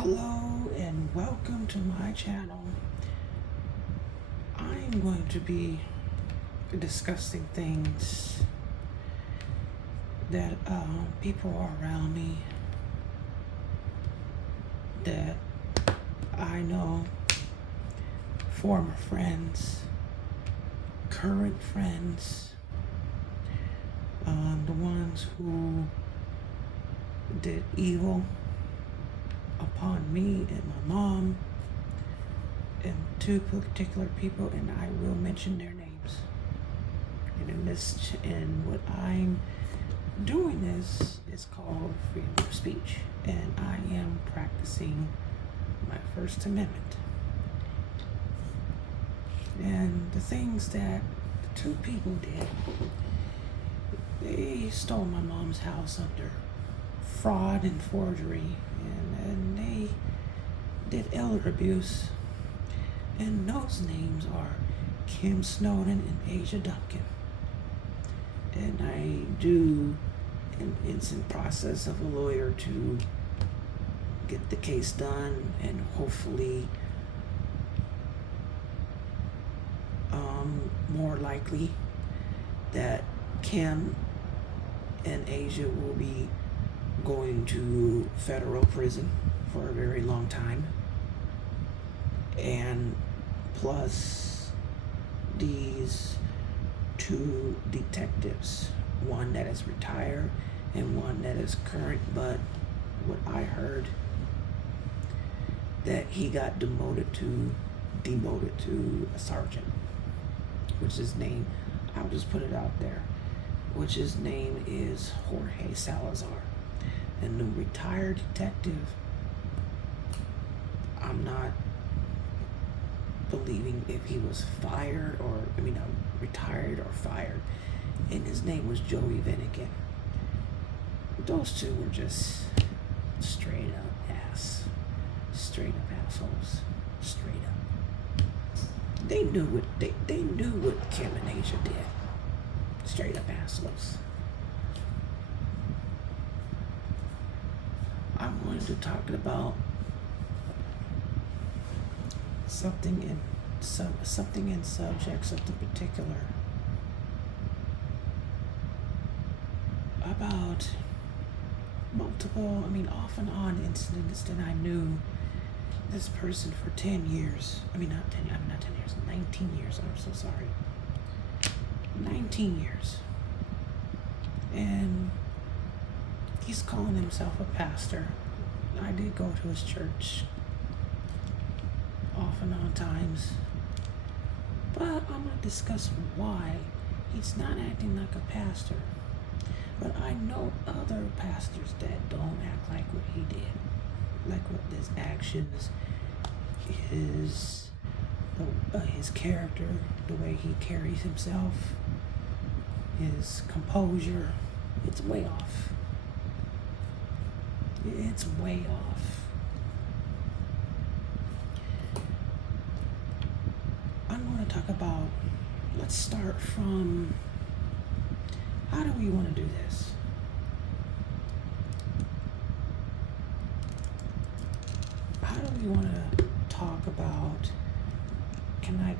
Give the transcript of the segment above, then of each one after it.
Hello and welcome to my channel. I'm going to be discussing things that people around me that I know, former friends, current friends, the ones who did evil upon me and my mom, and two particular people, and I will mention their names. And what I'm doing is called freedom of speech, and I am practicing my First Amendment. And the things that the two people did, they stole my mom's house under fraud and forgery, and they did elder abuse, and those names are Kim Snowden and Asia Duncan. And I do, and it's in process of a lawyer to get the case done, and hopefully more likely that Kim and Asia will be going to federal prison for a very long time, and plus these two detectives, one that is retired and one that is current, but what I heard that he got demoted to a sergeant, which his name, I'll just put it out there, which his name is Jorge Salazar. And the retired detective, I'm not believing if he was fired or, retired or fired. And his name was Joey Vennigan. Those two were just straight up assholes. Straight up. They knew what Kim and Asia did. Straight up assholes. I'm going to talk about something in subject, something particular about multiple, off and on incidents that I knew this person for 10 years. Not 10 years, 19 years. I'm so sorry. 19 years. And he's calling himself a pastor. I did go to his church off and on times. But I'm going to discuss why he's not acting like a pastor. But I know other pastors that don't act like what he did. Like what his actions, his character, the way he carries himself, his composure, it's way off. It's way off. I'm going to talk about, let's start from, how do we want to do this? How do we want to talk about, am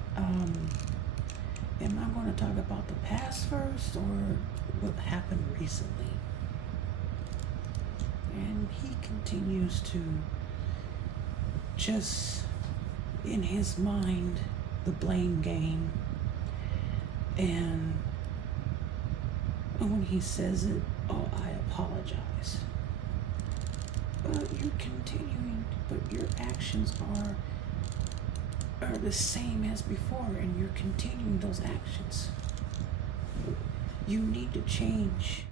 I going to talk about the past first or what happened recently? And he continues to just, in his mind, the blame game. And when he says it, oh, I apologize. But you're continuing, but your actions are the same as before, and you're continuing those actions. You need to change.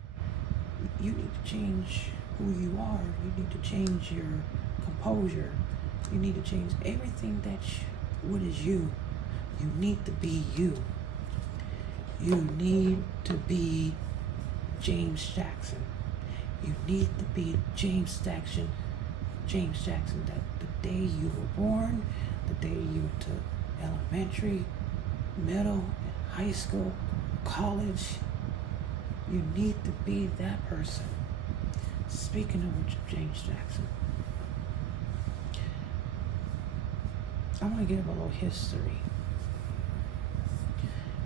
You need to change who you are. You need to change your composure. You need to change everything what is you. You need to be you. You need to be James Jackson. You need to be James Jackson, that the day you were born, the day you went to elementary, middle, high school, college, you need to be that person. Speaking of James Jackson, I want to give a little history.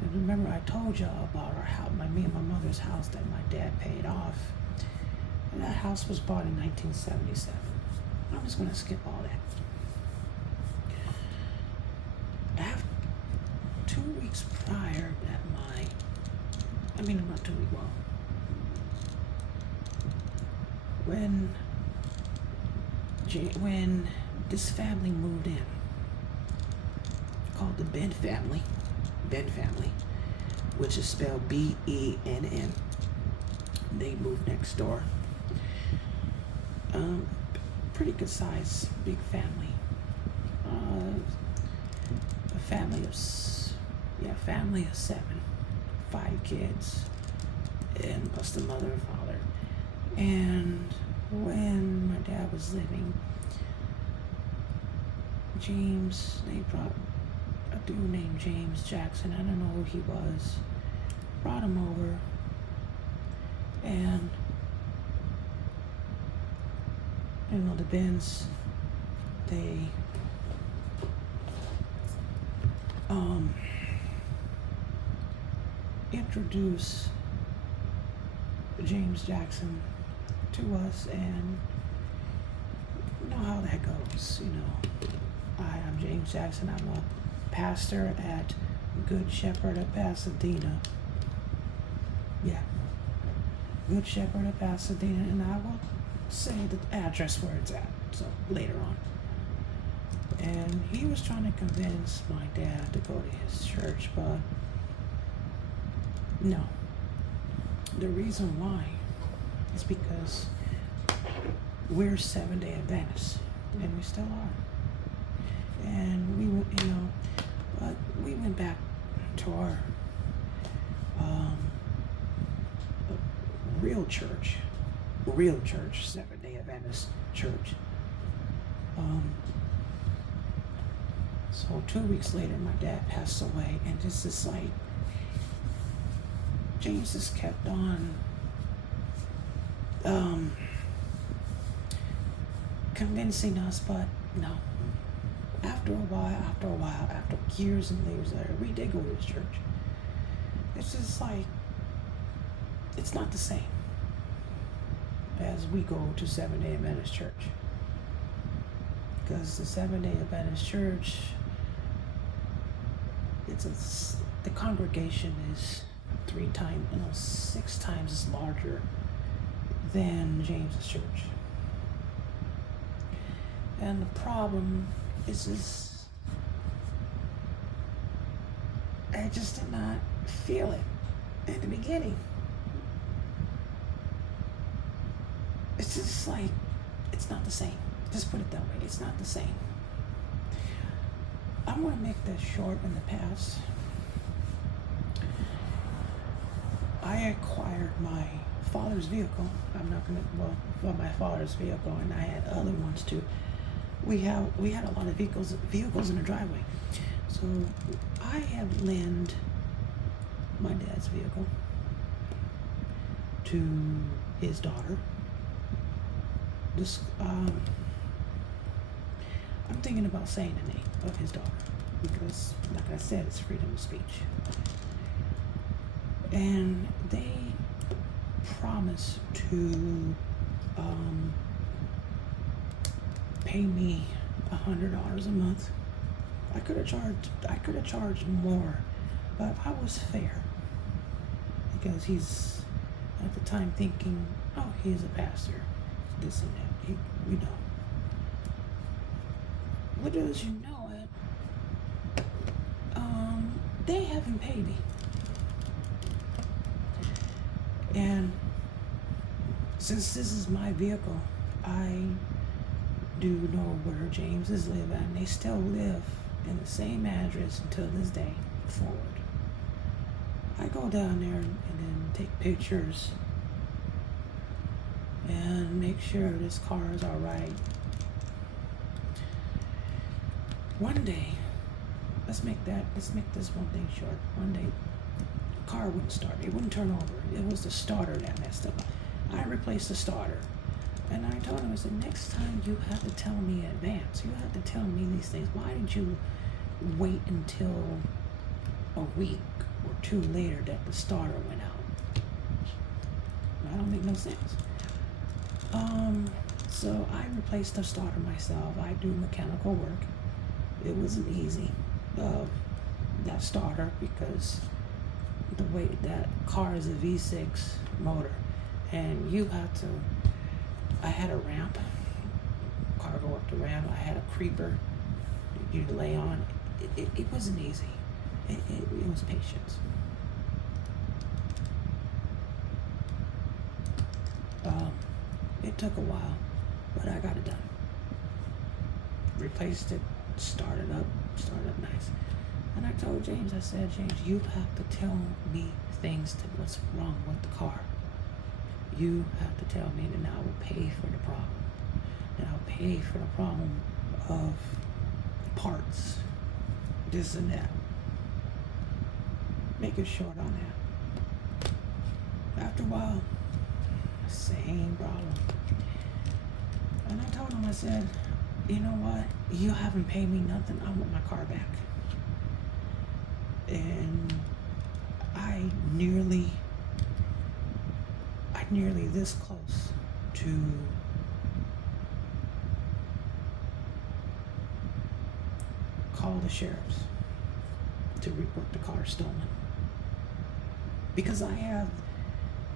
And remember, I told y'all about our house, me and my mother's house that my dad paid off. And that house was bought in 1977. I'm just going to skip all that. After 2 weeks prior, not 2 weeks, well, when this family moved in, called the Ben family, which is spelled Benn. They moved next door. Pretty good size, big family. A family of 7, 5 kids, and plus the mother and father. And when my dad was living, they brought a dude named James Jackson. I don't know who he was. Brought him over, and the Benz, they introduced James Jackson to us, and you know how that goes. Hi, I'm James Jackson. I'm a pastor at Good Shepherd of Pasadena. Yeah, Good Shepherd of Pasadena, and I will say the address where it's at, so later on. And he was trying to convince my dad to go to his church, but no. The reason why is because we're Seventh-day Adventists, and we still are. And we went back to our real church, Seventh-day Adventist church. So 2 weeks later, my dad passed away, and this is like, James just kept on convincing us, but no. After a while, after years and years later, we did go to his church. It's just like, it's not the same as we go to Seventh-day Adventist church. Because the Seventh-day Adventist church, the congregation is 6 times larger than James's church. And the problem is I just did not feel it at the beginning. It's just like, it's not the same. Just put it that way. It's not the same. I'm going to make this short. In the past, I acquired my father's vehicle. My father's vehicle, and I had other ones too. We had a lot of vehicles in the driveway. So I have lent my dad's vehicle to his daughter. I'm thinking about saying the name of his daughter because, like I said, it's freedom of speech. And they promised to pay me $100 a month. I could have charged more, but I was fair because he's at the time thinking, oh, he's a pastor, this and that. Little as you know it, they haven't paid me. And since this is my vehicle, I do know where James is living, and they still live in the same address until this day forward. I go down there and then take pictures and make sure this car is all right. One day, let's make this one thing short. One day, the car wouldn't start. It wouldn't turn over. It was the starter that messed up. I replaced the starter. And I told him, I said, next time you have to tell me in advance. You have to tell me these things. Why did you wait until a week or two later that the starter went out? That don't make no sense. So I replaced the starter myself. I do mechanical work. It wasn't easy, that starter, because the way that car is a V6 motor, and you have to, I had a ramp, car go up the ramp, I had a creeper you lay on. It wasn't easy. It was patience. It took a while, but I got it done. Replaced it, started up nice. And I told James, I said, James, you have to tell me things to what's wrong with the car. You have to tell me, and I will pay for the problem. And I'll pay for the problem of parts, this and that. Make it short on that. After a while, same problem. And I told him, I said, you know what? You haven't paid me nothing. I want my car back. And I nearly this close to call the sheriffs to report the car stolen. Because I have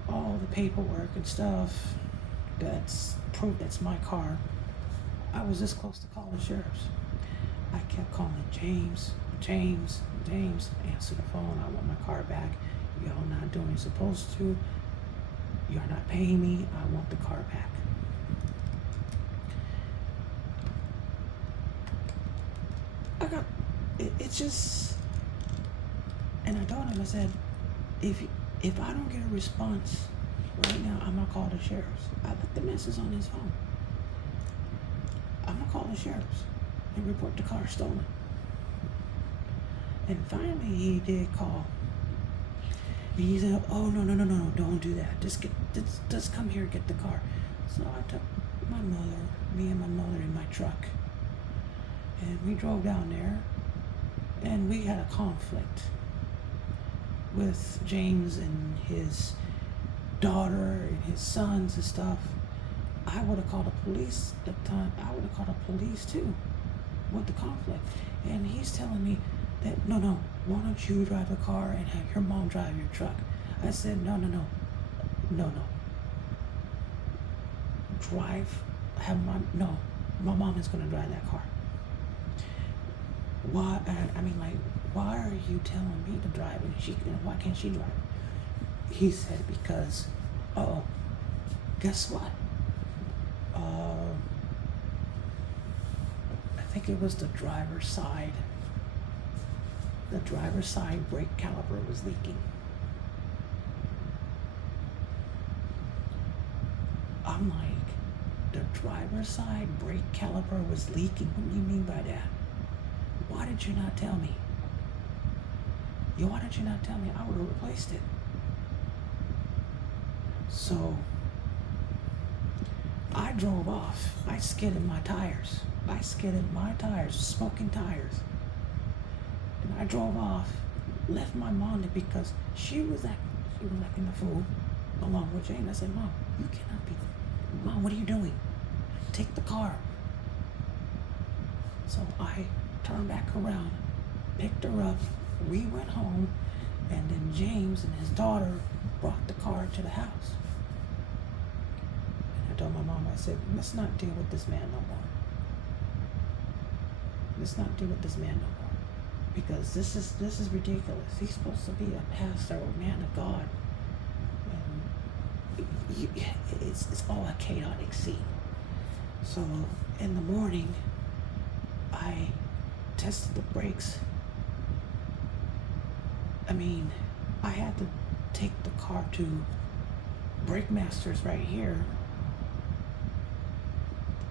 all the paperwork and stuff that's proof that's my car. I was this close to calling the sheriffs. I kept calling James, answer the phone. I want my car back. Y'all not doing what you're supposed to. You're not paying me. I want the car back. It's just, and I told him, I said, if I don't get a response right now, I'm gonna call the sheriffs. I left the message on his phone. I'm gonna call the sheriffs and report the car stolen. And finally he did call. And he said, oh, no, don't do that. Just come here and get the car. So I took me and my mother in my truck. And we drove down there, and we had a conflict with James and his daughter and his sons and stuff. I would have called the police at the time. I would have called the police too with the conflict. And he's telling me that, no, why don't you drive the car and have your mom drive your truck? I said, no. My mom is going to drive that car. Why? I mean, like, why are you telling me to drive it? Why can't she drive it? He said, because, guess what? I think it was the driver's side. The driver's side brake caliper was leaking. I'm like, the driver's side brake caliper was leaking? What do you mean by that? Why did you not tell me? Why did you not tell me? I would have replaced it. So I drove off. I skidded my tires, smoking tires. And I drove off, left my mom there because she was acting a fool along with Jane. I said, Mom, you cannot be, Mom, what are you doing? Take the car. So I turned back around, picked her up, we went home, and then James and his daughter brought the car to the house. And I told my mom, I said, let's not deal with this man no more. Let's not deal with this man no more. Because this is ridiculous. He's supposed to be a pastor or man of God. And it's all a chaotic scene. So in the morning, I tested the brakes. I mean, I had to take the car to Brake Masters right here.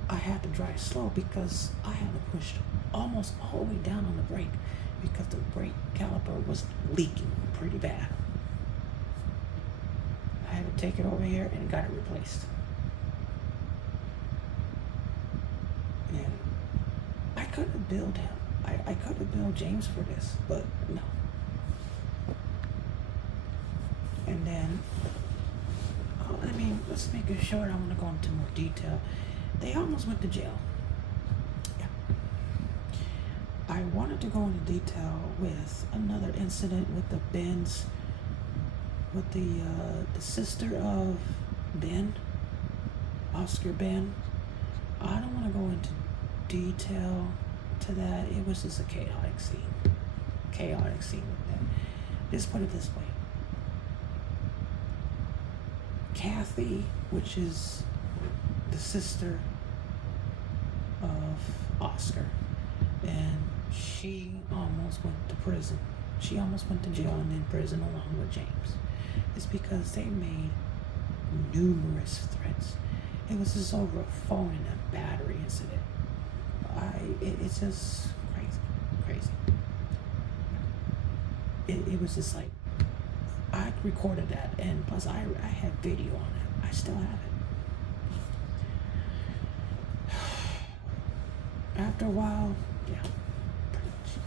I had to drive slow because I had to push almost all the way down on the brake because the brake caliper was leaking pretty bad. I had to take it over here and got it replaced. could have billed him. I could have billed James for this, but no. And then, let's make it short. I want to go into more detail. They almost went to jail. Yeah. I wanted to go into detail with another incident with the Ben's, with the sister of Ben, Oscar Ben. I don't want to go into detail to that. It was just a chaotic scene with that. Just put it this way. Kathy, which is the sister of Oscar, and she almost went to prison. She almost went to jail and in prison along with James. It's because they made numerous threats. It was just over a phone and a battery incident. It's just crazy. It was just like, I recorded that, and plus I have video on it. I still have it. After a while, yeah, pretty much.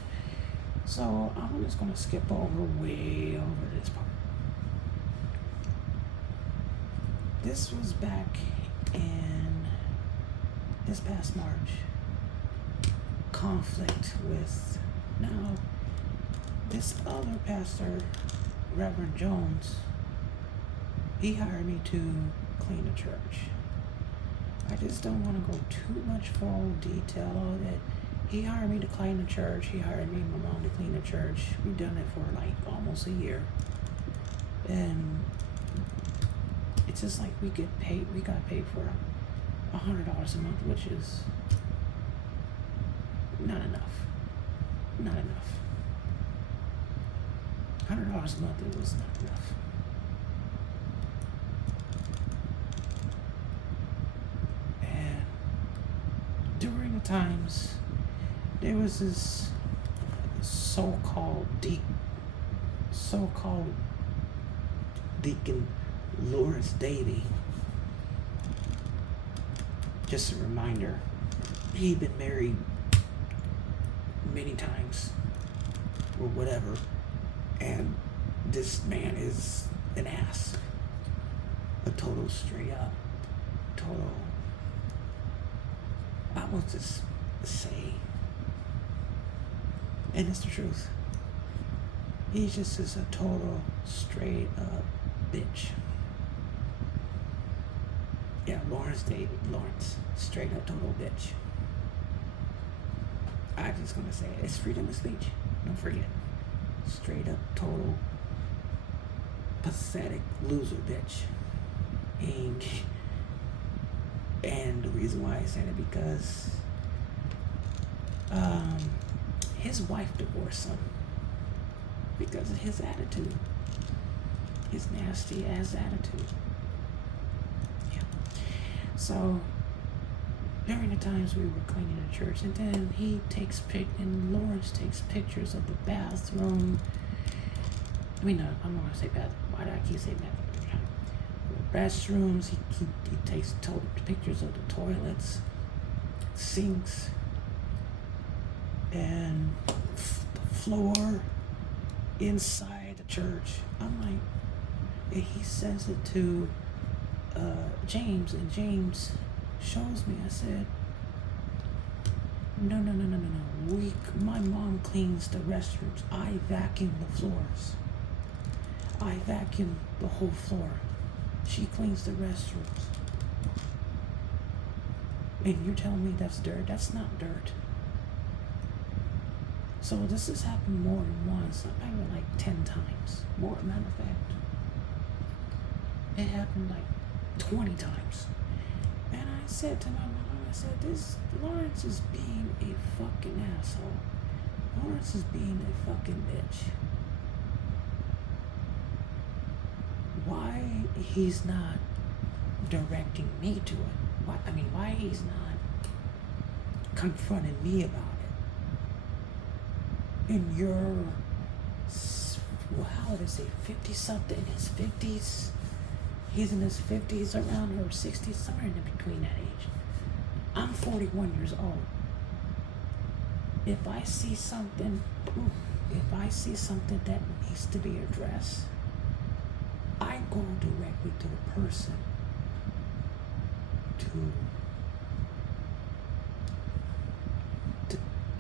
So I'm just gonna skip way over this part. This was back in this past March. Conflict with now this other pastor, Reverend Jones. He hired me to clean the church. I just don't want to go too much full detail on it. He hired me to clean the church. He hired me and my mom to clean the church. We've done it for like almost a year. And it's just like we got paid for $100 a month, which is not enough. $100 a month, it was not enough. And during the times, there was this so-called Deacon Lawrence Davy. Just a reminder, he'd been married many times or whatever, and this man is an ass. A total straight up, I will just say, and it's the truth, he's just a total straight up bitch. Yeah, Lawrence, straight up total bitch. I'm just gonna say it. It's freedom of speech. Don't forget. Straight up total pathetic loser bitch. And the reason why I said it because his wife divorced him because of his attitude. His nasty ass attitude. Yeah. So during the times we were cleaning the church, and then and Lawrence takes pictures of the bathroom. I'm not gonna say bathroom. Why do I keep saying bathroom? The restrooms. He takes pictures of the toilets, sinks, and the floor inside the church. I'm like, and he says it to James, and James shows me. I said, no. My mom cleans the restrooms. I vacuum the floors. I vacuum the whole floor. She cleans the restrooms. And you're telling me that's dirt? That's not dirt. So this has happened more than once, maybe like 10 times. More, matter of fact, it happened like 20 times. And I said to my mom, this Lawrence is being a fucking asshole. Lawrence is being a fucking bitch. Why he's not directing me to it? Why he's not confronting me about it? And you're, how old is he? 50-something, his 50s? He's in his 50s, around her 60s, somewhere in between that age. I'm 41 years old. if I see something, if I see something that needs to be addressed, I go directly to the person to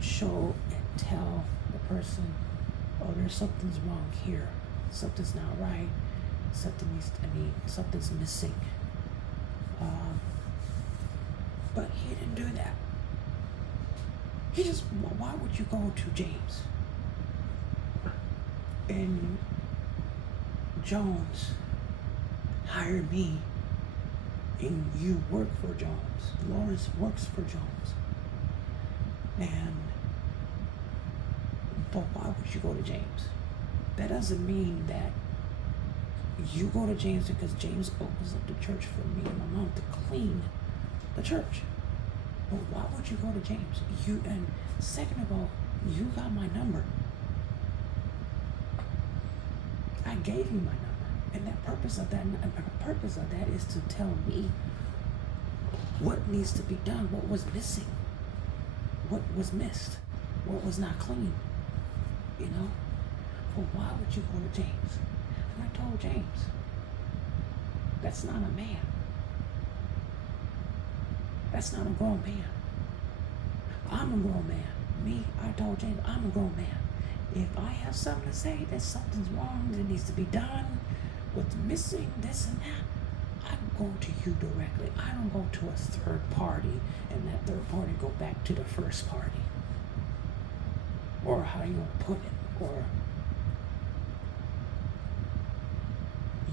show and tell the person, oh, there's something's wrong here, something's not right, something's missing. But he didn't do that. He just, why would you go to James? And Jones hired me, and you work for Jones. Lawrence works for Jones. But why would you go to James? That doesn't mean that you go to James because James opens up the church for me and my mom to clean the church. But why would you go to James? And second of all, you got my number. I gave you my number, and the purpose of that is to tell me what needs to be done, what was missing, what was missed, what was not clean. You know? Well, why would you go to James? And I told James, that's not a man. That's not a grown man. I'm a grown man. Me, I told James, I'm a grown man. If I have something to say that something's wrong, that needs to be done, what's missing, this and that, I go to you directly. I don't go to a third party and that third party go back to the first party. Or how you want to put it. Or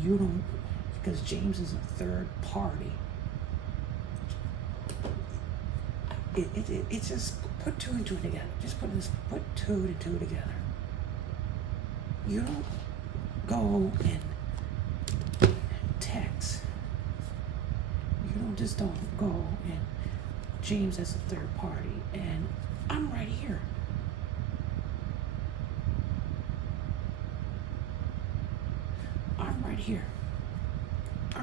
you don't, because James is a third party. It's just put two and two together. Just put two and two together. You don't go and text. You don't go and James as a third party and I'm right here. I'm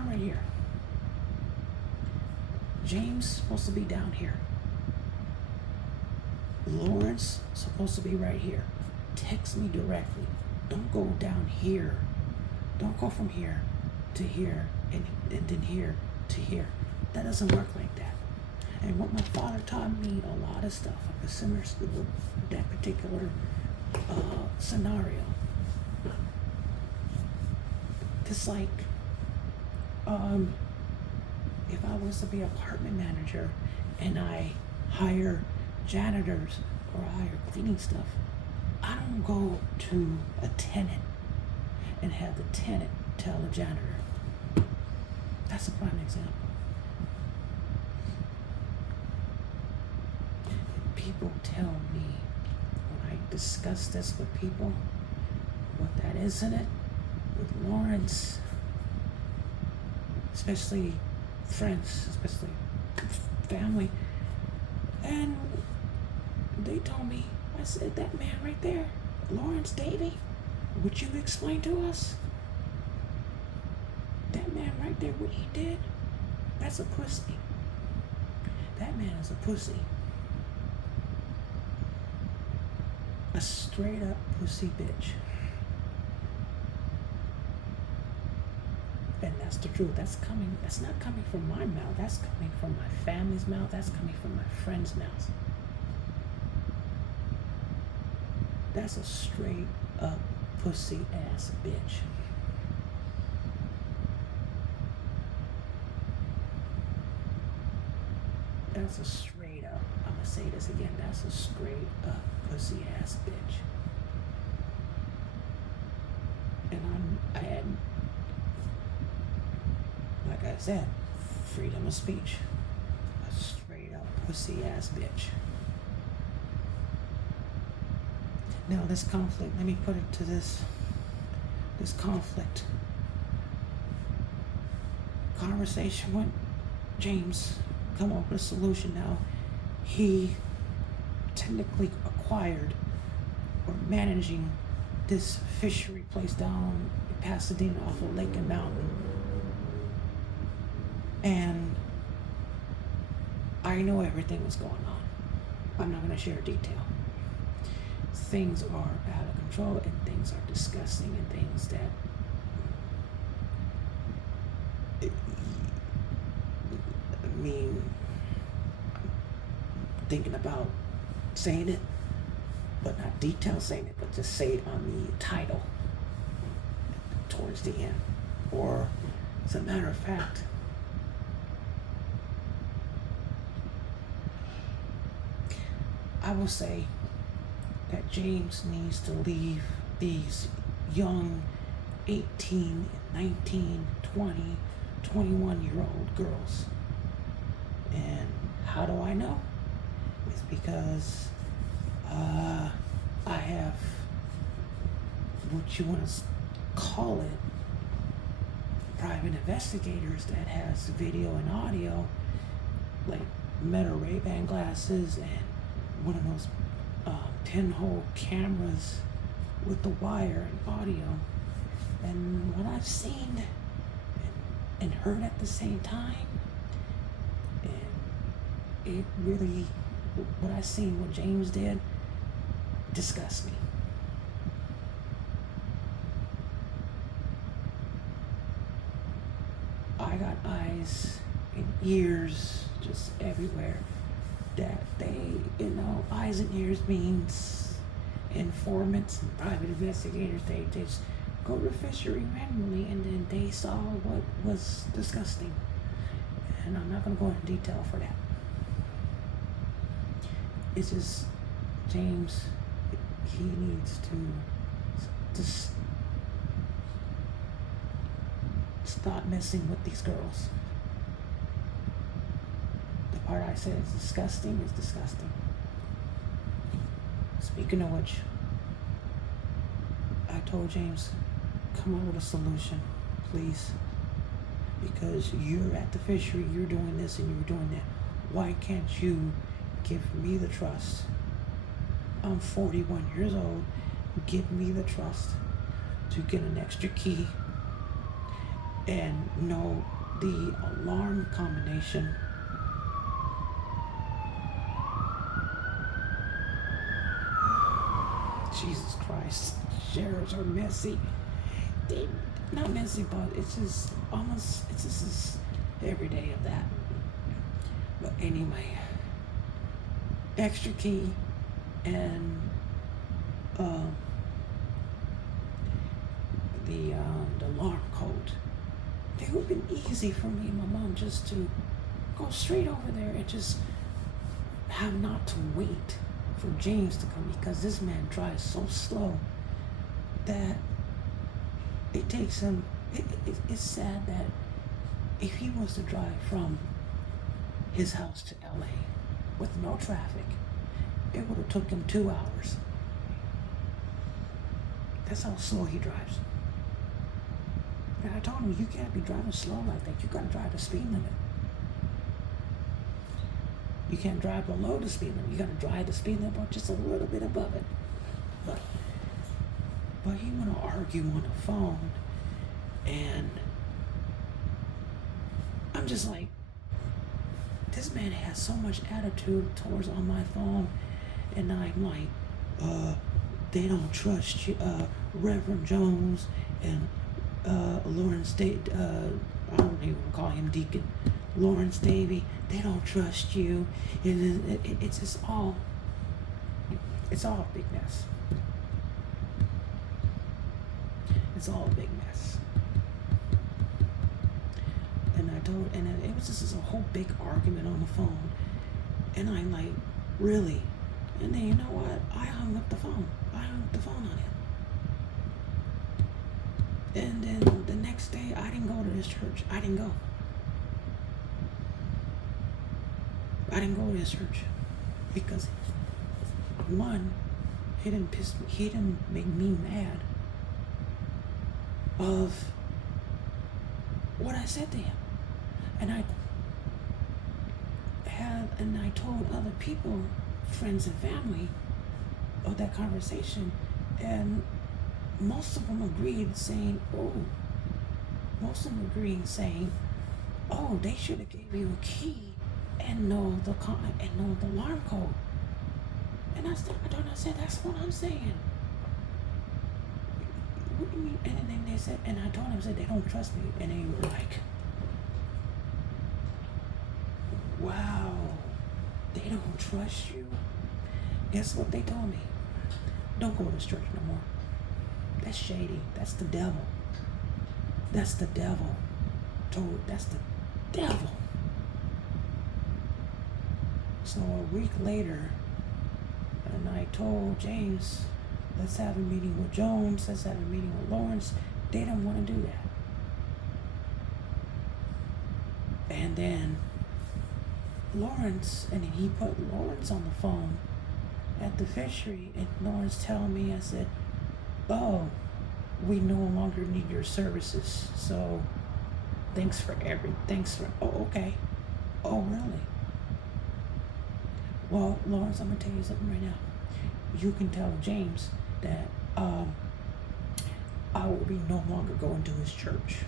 right here. James supposed to be down here. Lawrence supposed to be right here. Text me directly. Don't go down here. Don't go from here to here and then here to here. That doesn't work like that. And what my father taught me a lot of stuff, like similar to that particular scenario. It's like if I was to be an apartment manager and I hire janitors or I hire cleaning stuff, I don't go to a tenant and have the tenant tell the janitor. That's a prime example. People tell me when I discuss this with people, what that is in it, with Lawrence, especially friends, especially family, and they told me, I said, that man right there, Lawrence Davy, would you explain to us? That man right there, what he did, that's a pussy. That man is a pussy. A straight up pussy bitch. And that's the truth. That's not coming from my mouth. That's coming from my family's mouth. That's coming from my friend's mouth. That's a straight up pussy ass bitch. That's a straight up, I'm gonna say this again, that's a straight up pussy ass bitch. And like I said, freedom of speech. A straight up pussy ass bitch. Now this conflict, let me put it to this conflict. Conversation with James, come up with a solution now. He technically acquired or managing this fishery place down in Pasadena off of Lake and Mountain. And I know everything was going on. I'm not going to share detail. things are out of control and things are disgusting and things that I mean, thinking about saying it, but not detail saying it, but just say it on the title towards the end. Or, as a matter of fact, I will say that James needs to leave these young 18, 19, 20, 21-year-old girls. And how do I know? It's because I have what you want to call it, private investigators that has video and audio, like Meta Ray-Ban glasses and one of those pinhole cameras with the wire and audio. And what I've seen and heard at the same time, and it really, what I seen, what James did, disgusts me. I got eyes and ears just everywhere that eyes and ears means informants and private investigators, they just go to the fishery randomly and then they saw what was disgusting. And I'm not going to go into detail for that. It's just, James, he needs to stop messing with these girls. The part I said is disgusting is disgusting. Speaking of which, I told James, come up with a solution, please. Because you're at the fishery, you're doing this and you're doing that. Why can't you give me the trust? I'm 41 years old. Give me the trust to get an extra key and know the alarm combination. Jesus Christ, sheriffs are messy. They not messy, but it's just every day of that. But anyway, extra key and the alarm code. It would have been easy for me and my mom just to go straight over there and just have not to wait for James to come, because this man drives so slow that it takes him, it's sad that if he was to drive from his house to LA with no traffic, it would have took him 2 hours. That's how slow he drives. And I told him, you can't be driving slow like that. You gotta drive the speed limit. You can't drive below the speed limit. You gotta drive the speed limit just a little bit above it. But he wanna argue on the phone, and I'm just like, this man has so much attitude towards on my phone, and I'm like, they don't trust you, Reverend Jones and Lawrence I don't even call him Deacon, Lawrence Davy, they don't trust you. And it's just all, it's all a big mess. It's all a big mess. And it was just a whole big argument on the phone. And I'm like, really? And then you know what? I hung up the phone. On him. And then the next day, I didn't go to his church. I didn't go to his church because, one, he didn't make me mad of what I said to him. And I told other people, friends and family, of that conversation, and most of them agreed saying, they should have gave you a key and know the alarm code. And I told him, I said, that's what I'm saying. What do you mean? And then they said, and I told him, I said, they don't trust me. And they were like, wow, they don't trust you. Guess what they told me? Don't go to this church no more. That's shady. That's the devil. That's the devil. That's the devil. So a week later, and I told James, let's have a meeting with Jones, let's have a meeting with Lawrence. They didn't want to do that. And then Lawrence, and he put Lawrence on the phone at the fishery, and Lawrence telling me, I said, oh, we no longer need your services, so thanks for, oh, okay. Oh, really? Well, Lawrence, I'm gonna tell you something right now. You can tell James that I will be no longer going to his church.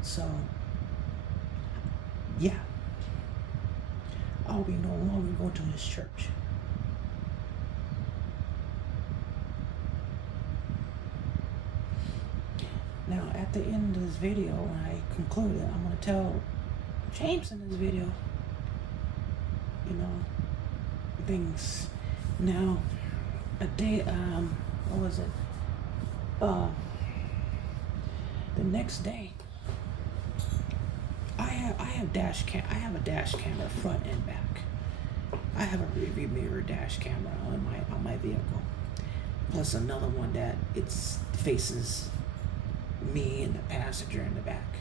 So, yeah, I'll be no longer going to his church. Now, at the end of this video, when I conclude it, I'm going to tell James in this video, things. Now, a day, what was it? The next day, I have a dash camera front and back. I have a rearview mirror dash camera on my vehicle, plus another one that faces me and the passenger in the back.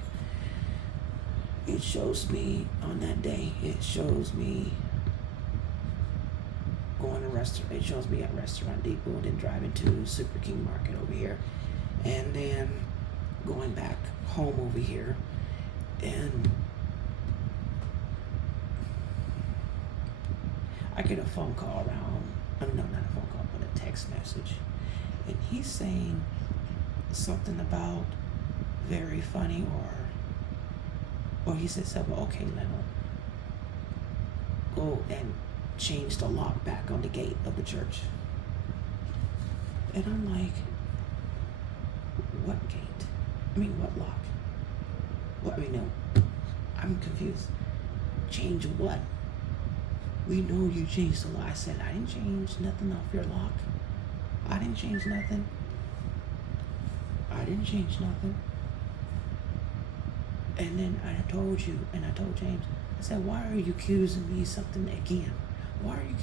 It shows me on that day. It shows me going to restaurant. It shows me at Restaurant Depot, and then driving to Super King Market over here, and then going back home over here, and I get a phone call not a phone call, but a text message, and he's saying something about very funny, or he said something, okay, Leno, go and change the lock back on the gate of the church. And I'm like, what gate? What lock? No, I'm confused. Change what? We know you changed the lock. I said, I didn't change nothing off your lock. I didn't change nothing. And then I told James, I said, why are you accusing me of something again? Why are you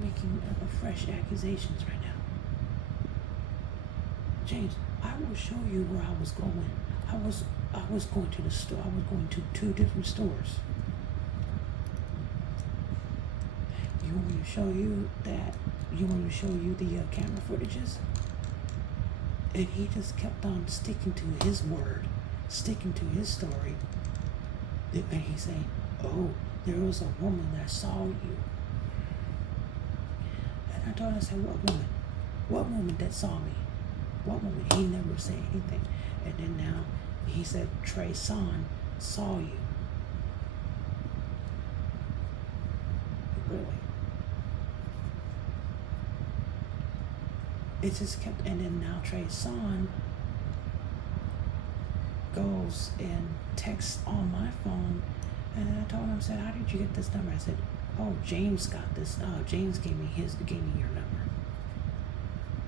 making a fresh accusations right now? James, I will show you where I was going. I was going to the store. I was going to 2 different stores. You want me to show you that? You want me to show you the camera footages? And he just kept on sticking to his word, sticking to his story. And he's saying, oh, there was a woman that saw you. And I told him, I said, what woman? What woman that saw me? What woman? He never said anything. And then now he said, Trey Son saw you. Really? It just kept, and then now Trey Son goes and texts on my phone, and I told him, I said, how did you get this number? I said, oh, James got this. James gave me your number.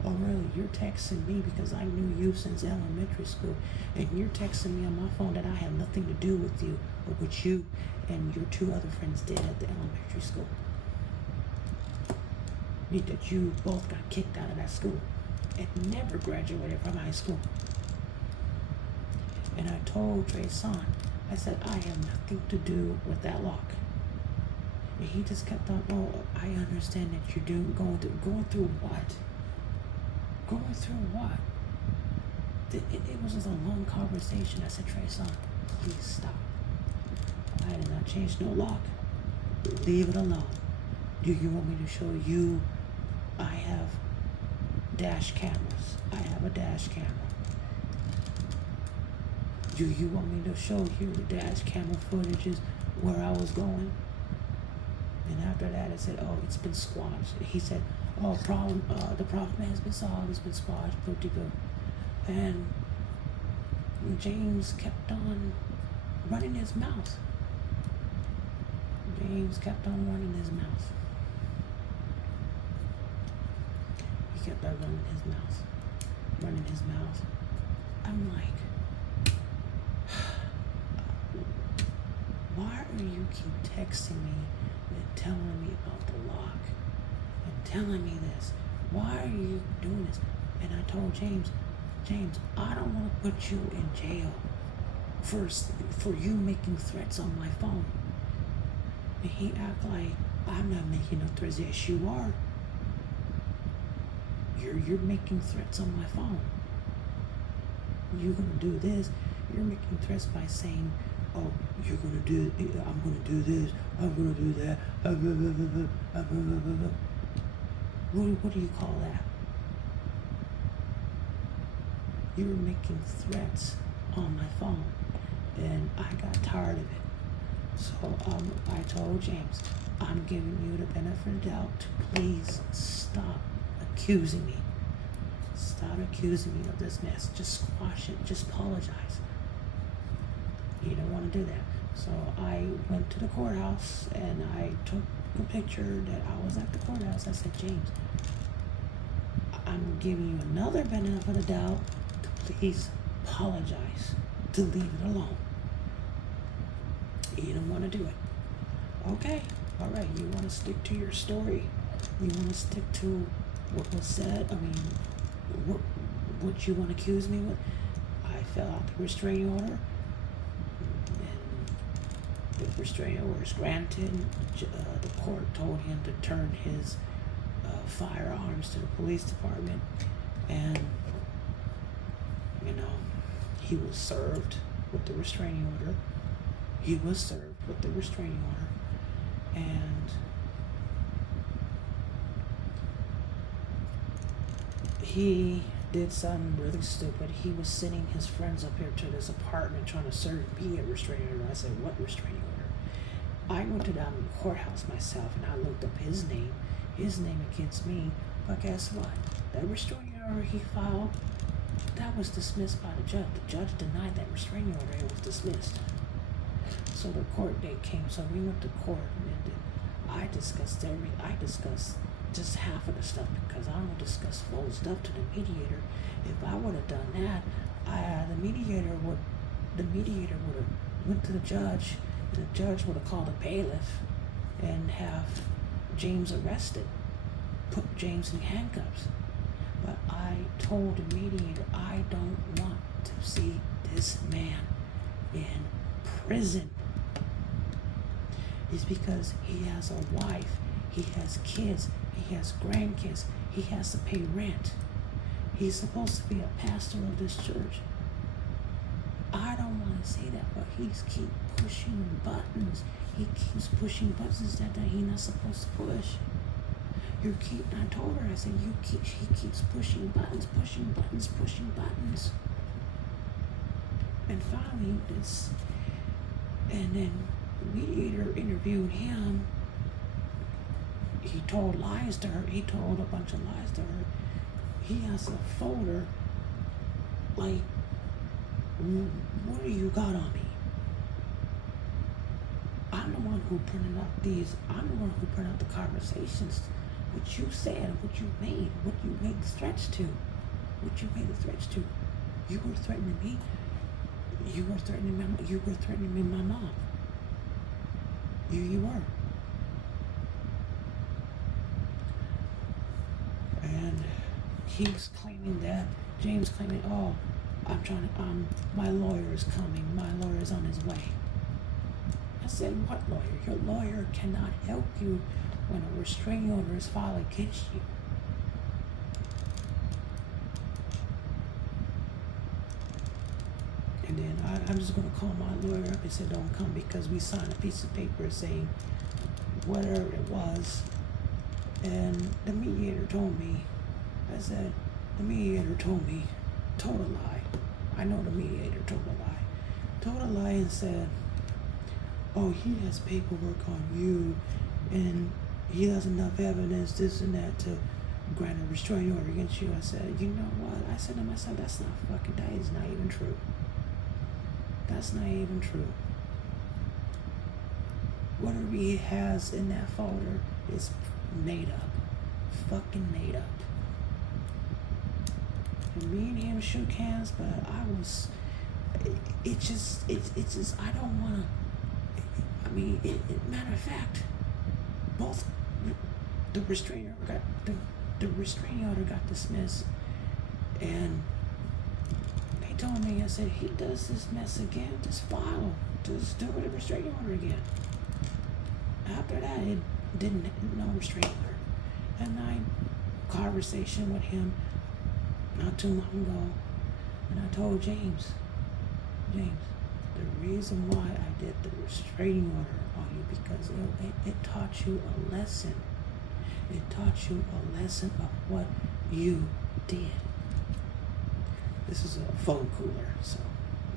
Oh, really? You're texting me because I knew you since elementary school, and you're texting me on my phone that I have nothing to do with you, or what you and your 2 other friends did at the elementary school. That you both got kicked out of that school and never graduated from high school. And I told Trey Son, I said, I have nothing to do with that lock. And he just kept on, oh, I understand that you're going through what? Going through what? It was just a long conversation. I said, Trey Son, please stop. I did not change no lock. Leave it alone. Do you want me to show you? I have dash cameras. I have a dash camera. Do you want me to show you the dash camera footages where I was going? And after that, I said, "Oh, it's been squashed." He said, "Oh, the problem has been solved. It's been squashed." Boo de boo. And James kept on running his mouth. James kept on running his mouth. He kept on running his mouth. I'm like, why are you keep texting me and telling me about the lock and telling me this? Why are you doing this? And I told James, I don't want to put you in jail for you making threats on my phone. And he act like I'm not making no threats. Yes, you are. You're making threats on my phone. You're gonna do this. You're making threats by saying, "Oh, you're gonna do. I'm gonna do this. I'm gonna do that." What do you call that? You were making threats on my phone, and I got tired of it. So I told James, I'm giving you the benefit of the doubt to please stop accusing me. Stop accusing me of this mess. Just squash it. Just apologize. You don't want to do that. So I went to the courthouse and I took a picture that I was at the courthouse. I said, James, I'm giving you another benefit of the doubt to please apologize, to leave it alone. You don't want to do it. Okay, all right, you want to stick to your story. You want to stick to what was said. I mean, what you want to accuse me with. I fill out the restraining order, and the restraining order is granted. The court told him to turn his firearms to the police department, and he was served with the restraining order. And he did something really stupid. He was sending his friends up here to this apartment trying to serve me a restraining order. I said, what restraining order? I went to down to the courthouse myself and I looked up his name against me. But guess what? That restraining order he filed, that was dismissed by the judge. The judge denied that restraining order. It was dismissed. So the court date came. So we went to court, and I discussed just half of the stuff because I don't discuss full stuff to the mediator. If I would have done that, the mediator would have went to the judge. The judge would have called a bailiff and have James arrested, put James in handcuffs. But I told the mediator I don't want to see this man in prison. It's because he has a wife, he has kids, he has grandkids, he has to pay rent. He's supposed to be a pastor of this church. I don't want to see that, but he's keep pushing buttons. He keeps pushing buttons that he's not supposed to push. I told her, I said, he keeps pushing buttons. And finally, and then the mediator interviewed him. He told lies to her. He told a bunch of lies to her. He has a folder, like, what do you got on me? I'm the one who printed out the conversations, what you said, what you made threats to. You were threatening me. You were threatening my mom. You were. And he's claiming that, James claiming, oh, my lawyer is coming. My lawyer is on his way. I said, what lawyer? Your lawyer cannot help you when a restraining order is filed against you. And then I'm just going to call my lawyer up and say, don't come, because we signed a piece of paper saying whatever it was. And the mediator told me, told a lie. I know the mediator told a lie and said, oh, he has paperwork on you and he has enough evidence, this and that, to grant a restraining order against you. I said, you know what? I said to myself, that is not even true. That's not even true. Whatever he has in that folder is made up. Fucking made up. And me and him shook hands, but it's just, I don't want to, matter of fact, both the restraining order got dismissed, and they told me, I said, he does this mess again, just do a restraining order again. After that, it didn't, no restraining order. And I conversation with him not too long ago, and I told James, the reason why I did the restraining order on you, because it taught you a lesson. It taught you a lesson of what you did. This is a foam cooler, so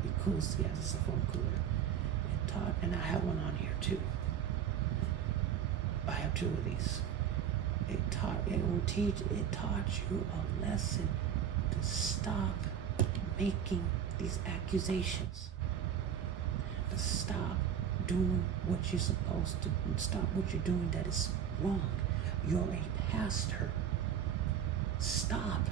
it cools. Yeah, this is a foam cooler. It taught, and I have one on here too. I have two of these. It taught you a lesson to stop making these accusations. To stop doing what you're supposed to. Stop what you're doing that is wrong. You're a pastor. Stop.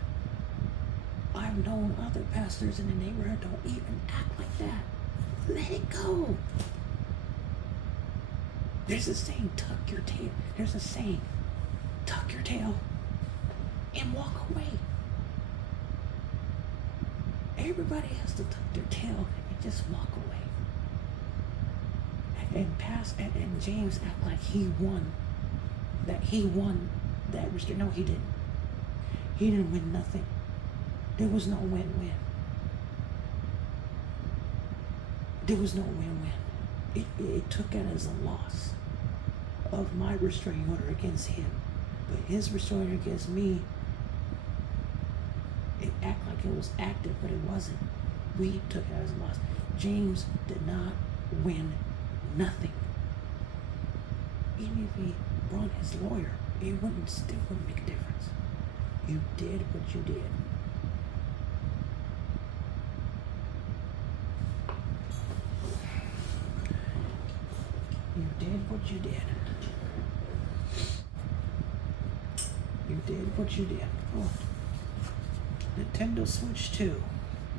I've known other pastors in the neighborhood don't even act like that. Let it go. There's a saying, tuck your tail. There's a saying, tuck your tail and walk away. Everybody has to tuck their tail and just walk away. And James act like he won that restriction. No, he didn't. He didn't win nothing. There was no win-win. There was no win-win. It took it as a loss of my restraining order against him. But his restraining order against me, it acted like it was active, but it wasn't. We took it as a loss. James did not win nothing. Even if he brought his lawyer, it still wouldn't make a difference. You did what you did. You did what you did. You did what you did. Oh. Nintendo Switch 2.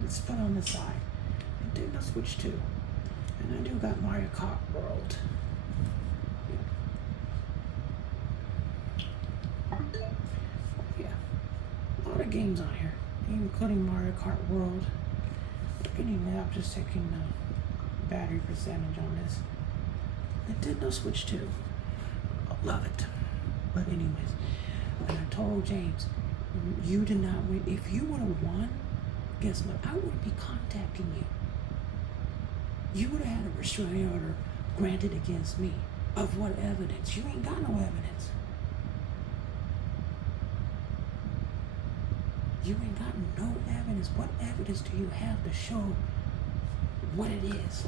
Let's put on the side. Nintendo Switch 2. And I do got Mario Kart World. Yeah. A lot of games on here, including Mario Kart World. Anyway, I'm just taking the battery percentage on this. Nintendo Switch 2. I love it. But anyways, and I told James, you did not win. If you would have won, guess what? I would be contacting you. You would have had a restraining order granted against me. Of what evidence? You ain't got no evidence. You ain't got no evidence. What evidence do you have to show what it is?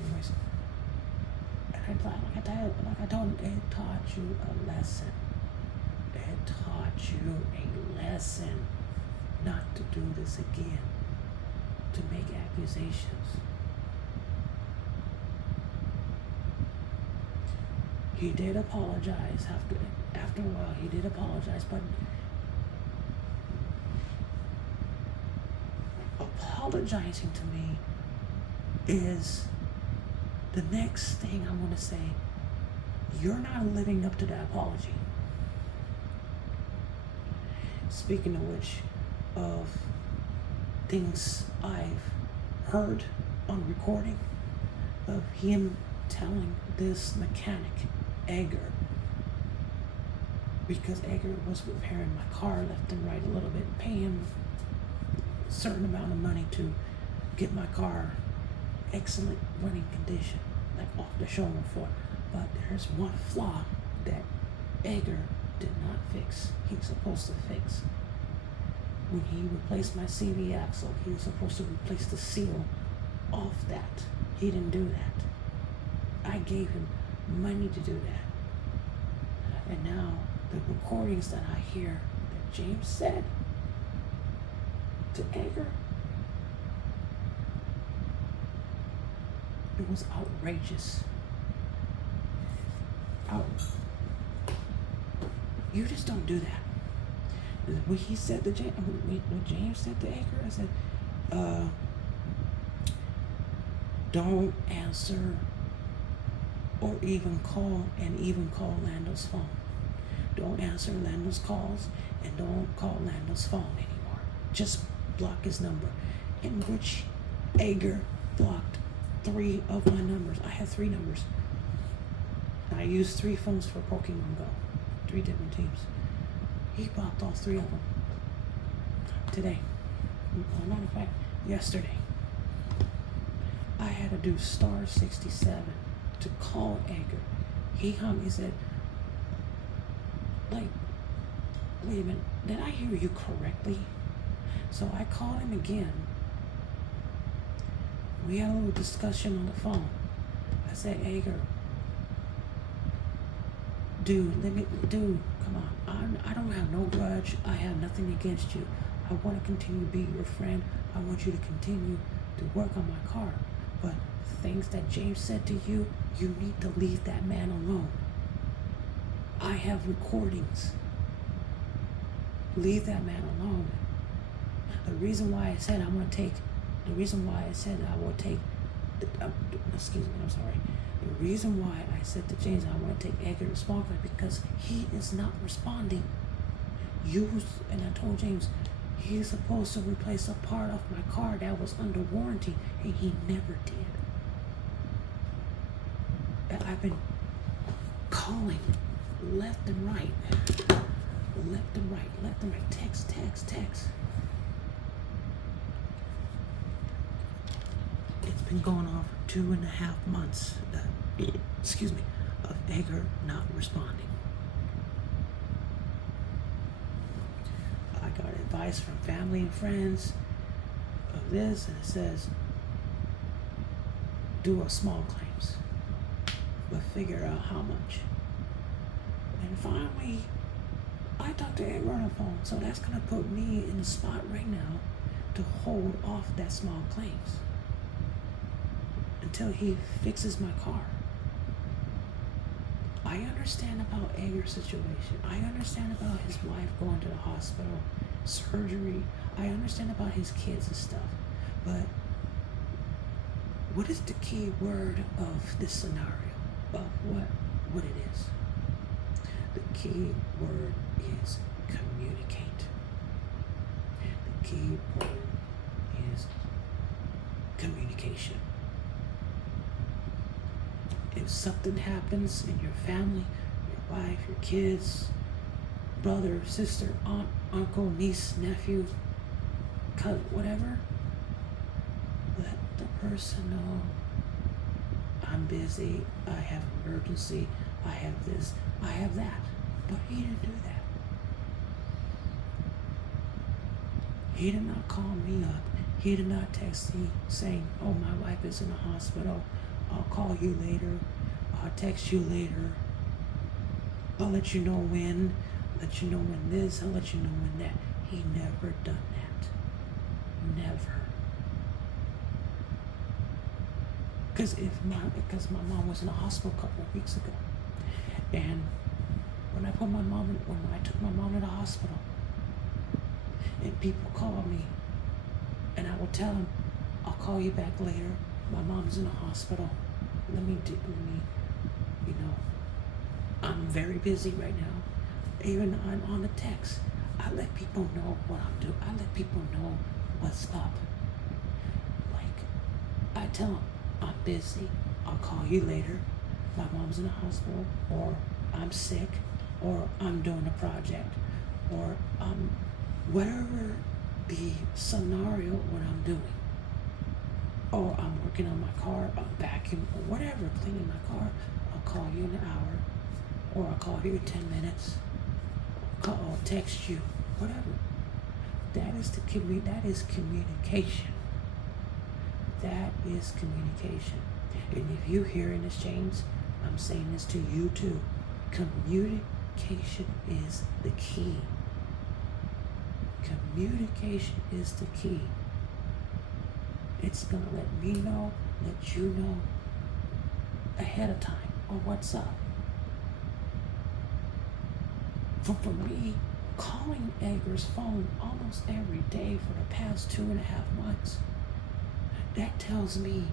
Anyways, and like I told him, it taught you a lesson. It taught you a lesson not to do this again, to make accusations. He did apologize after a while. He did apologize, but apologizing to me is the next thing I want to say. You're not living up to that apology. Speaking of which, of things I've heard on recording of him telling this mechanic, Edgar, because Edgar was repairing my car left and right a little bit, paying him a certain amount of money to get my car excellent running condition, like off the showroom floor. But there's one flaw that Edgar did not fix. He's supposed to fix. When he replaced my CV axle, he was supposed to replace the seal off that. He didn't do that. I gave him money to do that. And now the recordings that I hear that James said to Edgar, it was outrageous. You just don't do that. When he said to James, when James said to Edgar, I said, don't answer or even call Lando's phone. Don't answer Lando's calls and don't call Lando's phone anymore. Just block his number. In which Edgar blocked 3 of my numbers. I had 3 numbers. I used 3 phones for Pokemon Go. 3 different teams. He blocked all 3 of them. Today. Matter of fact, yesterday. I had to do star 67 to call Edgar. He hung. He said, like, wait a minute, did I hear you correctly? So I called him again. We had a little discussion on the phone. I said, Edgar, dude, come on. I don't have no grudge. I have nothing against you. I want to continue to be your friend. I want you to continue to work on my car. But things that James said to you, you need to leave that man alone. I have recordings. Leave that man alone. The reason why I said I will take, excuse me, I'm sorry. The reason why I said to James I want to take Edgar responsible because he is not responding. And I told James, he's supposed to replace a part of my car that was under warranty, and he never did. And I've been calling left and right, text. It's been going on for 2.5 months, of Edgar not responding. I got advice from family and friends of this, and it says, do a small claims, but figure out how much. And finally, I talked to Edgar on the phone, so that's gonna put me in the spot right now to hold off that small claims until he fixes my car. I understand about Edgar's situation. I understand about his wife going to the hospital, surgery. I understand about his kids and stuff. But what is the key word of this scenario? Of what it is? The key word is communicate. The key word is communication. If something happens in your family, your wife, your kids, brother, sister, aunt, uncle, niece, nephew, cousin, whatever, let the person know, I'm busy, I have an emergency, I have this, I have that. But he didn't do that. He did not call me up. He did not text me saying, oh, my wife is in the hospital. I'll call you later. I'll text you later. I'll let you know when. Let you know when this. I'll let you know when that. He never done that. Never. Because my mom was in the hospital a couple of weeks ago. And when I took my mom to the hospital, and people call me, and I will tell them, I'll call you back later. My mom's in the hospital. I'm very busy right now. Even I'm on the text. I let people know what I'm doing. I let people know what's up. Like, I tell them, I'm busy. I'll call you later. My mom's in the hospital, or I'm sick, or I'm doing a project, or whatever the scenario, what I'm doing. Or I'm working on my car, I'm vacuuming, or whatever, cleaning my car. I'll call you in an hour, or I'll call you in 10 minutes, or text you, whatever. That is communication. That is communication. And if you're hearing this, James, I'm saying this to you too. Communication is the key. Communication is the key. It's going to let me know, let you know ahead of time on what's up. For me, calling Edgar's phone almost every day for the past 2.5 months, that tells me,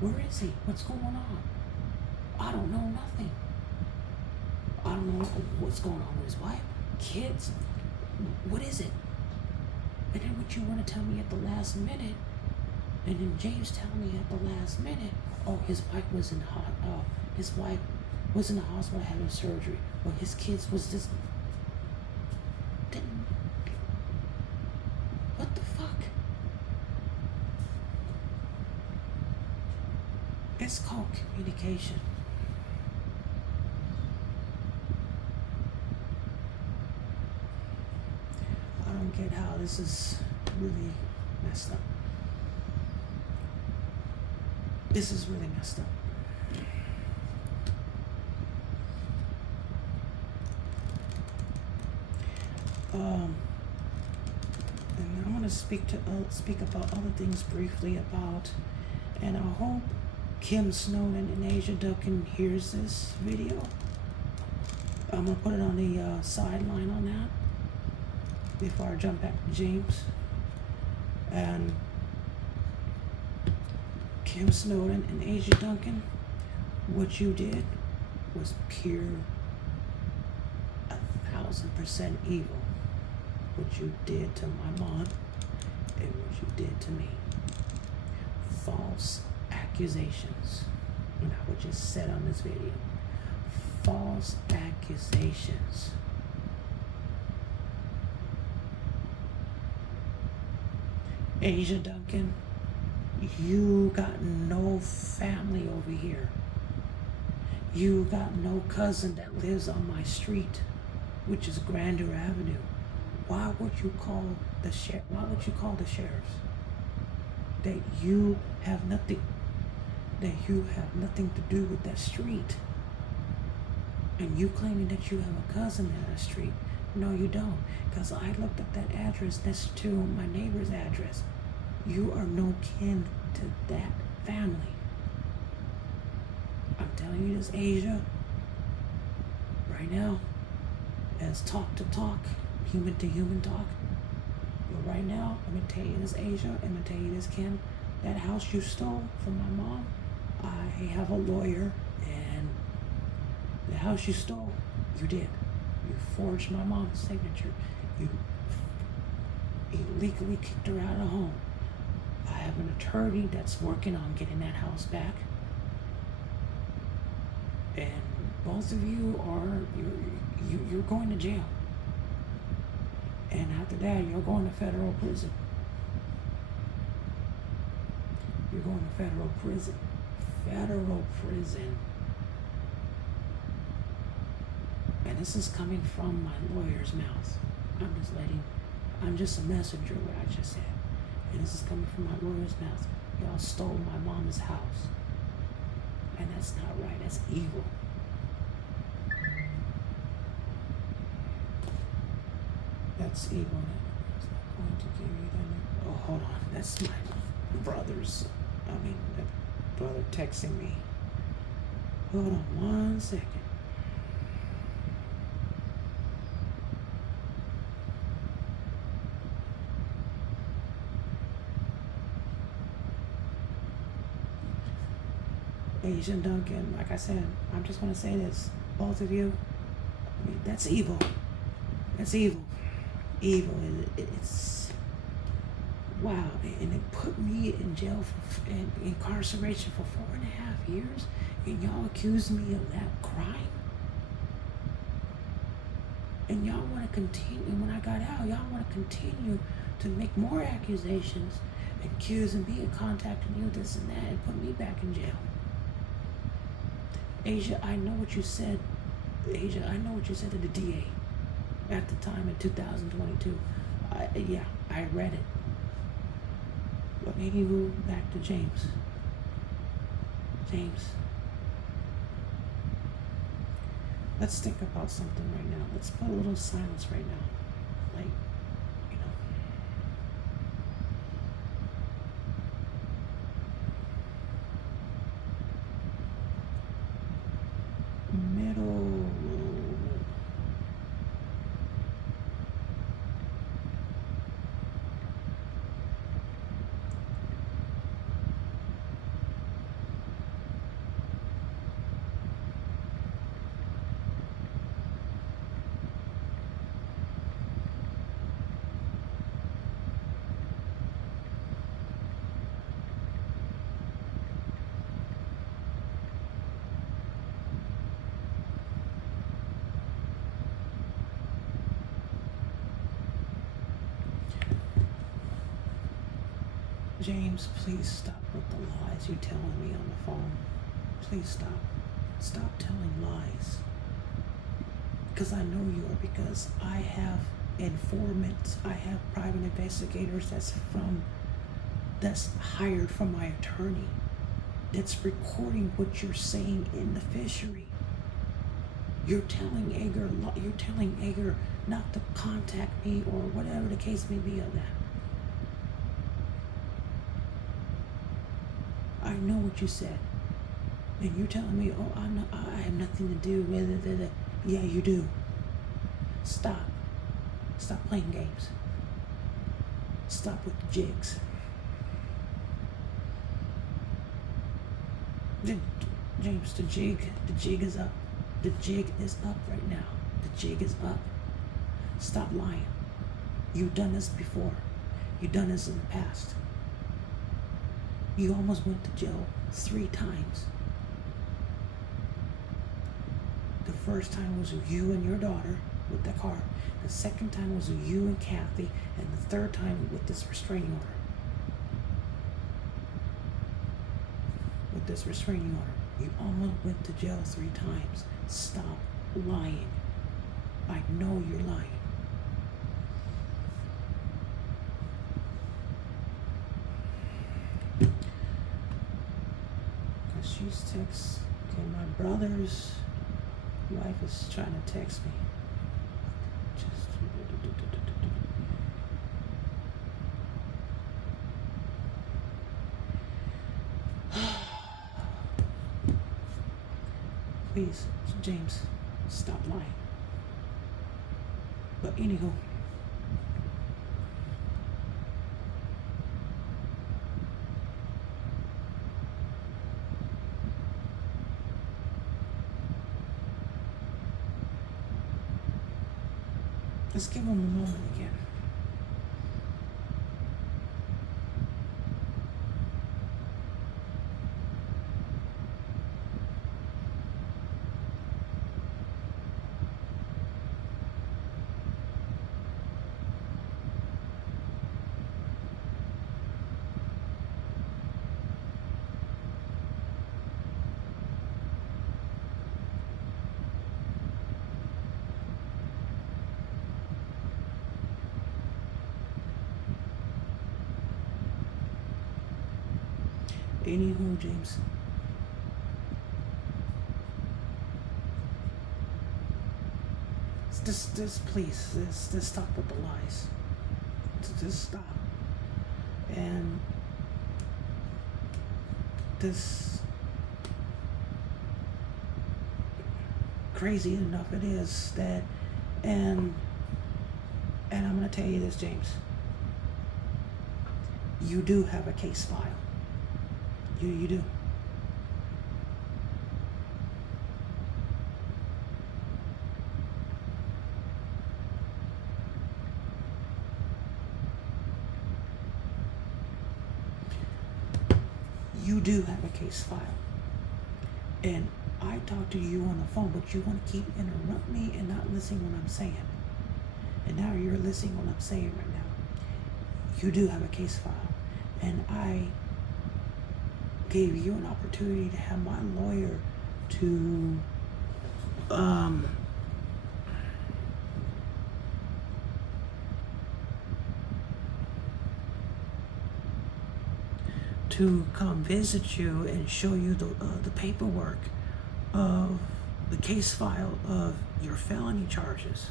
where is he? What's going on? I don't know nothing. I don't know what's going on with his wife, kids. What is it? And then what you want to tell me at the last minute, and then James tell me at the last minute, oh, his wife was in the hospital having surgery, or his kids was this. Then, what the fuck? It's called communication. I don't get how this is really messed up. This is really messed up. And I want to speak about other things briefly about, and I hope Kim Snowden and Asia Duncan hears this video. I'm gonna put it on the sideline on that before I jump back to James. And Kim Snowden and Asia Duncan, what you did was pure 1,000% evil. What you did to my mom and what you did to me. False accusations. You know what you said on this video. False accusations. Asia Duncan, you got no family over here. You got no cousin that lives on my street, which is Grander Avenue. Why would you call the sheriffs? That you have nothing to do with that street. And you claiming that you have a cousin in that street. No, you don't. Because I looked up that address next to my neighbor's address. You are no kin to that family. I'm telling you this, Asia, right now, as talk to talk, human to human talk. But right now, I'm going to tell you this, Asia, I'm going to tell you this, Ken, that house you stole from my mom, I have a lawyer, and the house you stole, you did. You forged my mom's signature. You illegally kicked her out of the home. I have an attorney that's working on getting that house back. And both of you you're going to jail. And after that, you're going to federal prison. You're going to federal prison. Federal prison. And this is coming from my lawyer's mouth. I'm just a messenger, what I just said. And this is coming from my lawyer's mouth. Y'all stole my mama's house. And that's not right, that's evil. That's evil. It's not going to give you that. Oh, hold on. That's my brother texting me. Hold on 1 second. Asian Duncan, like I said, I'm just going to say this. Both of you, that's evil. That's evil. Evil. It's wow. And it put me in jail and incarceration for 4.5 years, and y'all accused me of that crime. And y'all want to continue. When I got out, y'all want to continue to make more accusations, accusing me of contacting you, this and that, and put me back in jail. Asia, I know what you said. Asia, I know what you said to the DA at the time in 2022. I read it. But anywho, back to James. James, let's think about something right now. Let's put a little silence right now. Like, you know, middle road. James, please stop with the lies you're telling me on the phone. Please stop. Stop telling lies. Because I know you are, because I have informants, I have private investigators that's hired from my attorney, that's recording what you're saying in the fishery. You're telling Egger not to contact me or whatever the case may be of that. I know what you said. And you're telling me, oh, I have nothing to do with it. Yeah, you do. Stop. Stop playing games. Stop with the jigs. James, the jig is up. The jig is up right now. The jig is up. Stop lying. You've done this before. You've done this in the past. You almost went to jail 3 times. The first time was you and your daughter with the car. The second time was you and Kathy. And the third time with this restraining order. With this restraining order. You almost went to jail 3 times. Stop lying. I know you're lying. She's text. Okay, my brother's wife is trying to text me. Just please, James, stop lying. But anywho. Let's give him a moment again. Anywho, James. Please, stop with the lies. Just stop. And this, crazy enough it is that, and I'm going to tell you this, James. You do have a case file. You do. You do have a case file. And I talk to you on the phone, but you want to keep interrupting me and not listening when I'm saying. And now you're listening what I'm saying right now. You do have a case file. And I gave you an opportunity to have my lawyer to to come visit you and show you the paperwork of the case file of your felony charges.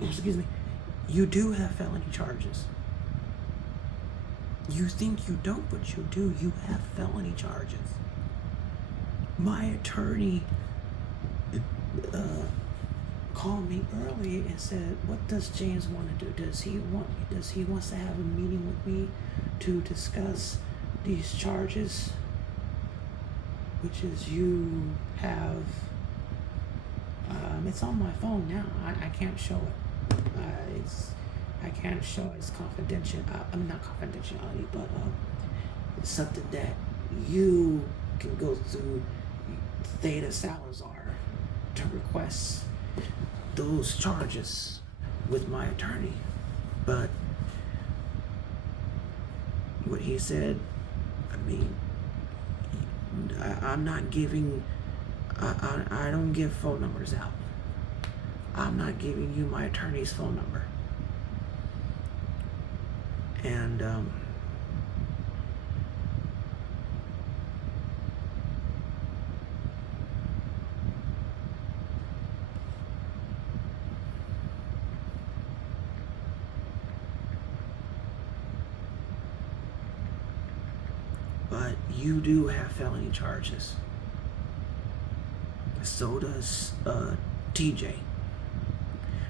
Excuse me, you do have felony charges. You think you don't, but you do. You have felony charges. My attorney called me early and said, "What does James want to do? Does he wants to have a meeting with me to discuss these charges?" Which is you have. It's on my phone now. I can't show it. I can't show it. It's confidential. Not confidentiality, but it's something that you can go through Theta Salazar to request those charges with my attorney. But what he said, I mean, I'm not giving. I don't give phone numbers out. I'm not giving you my attorney's phone number. And but you do have felony charges. So does TJ.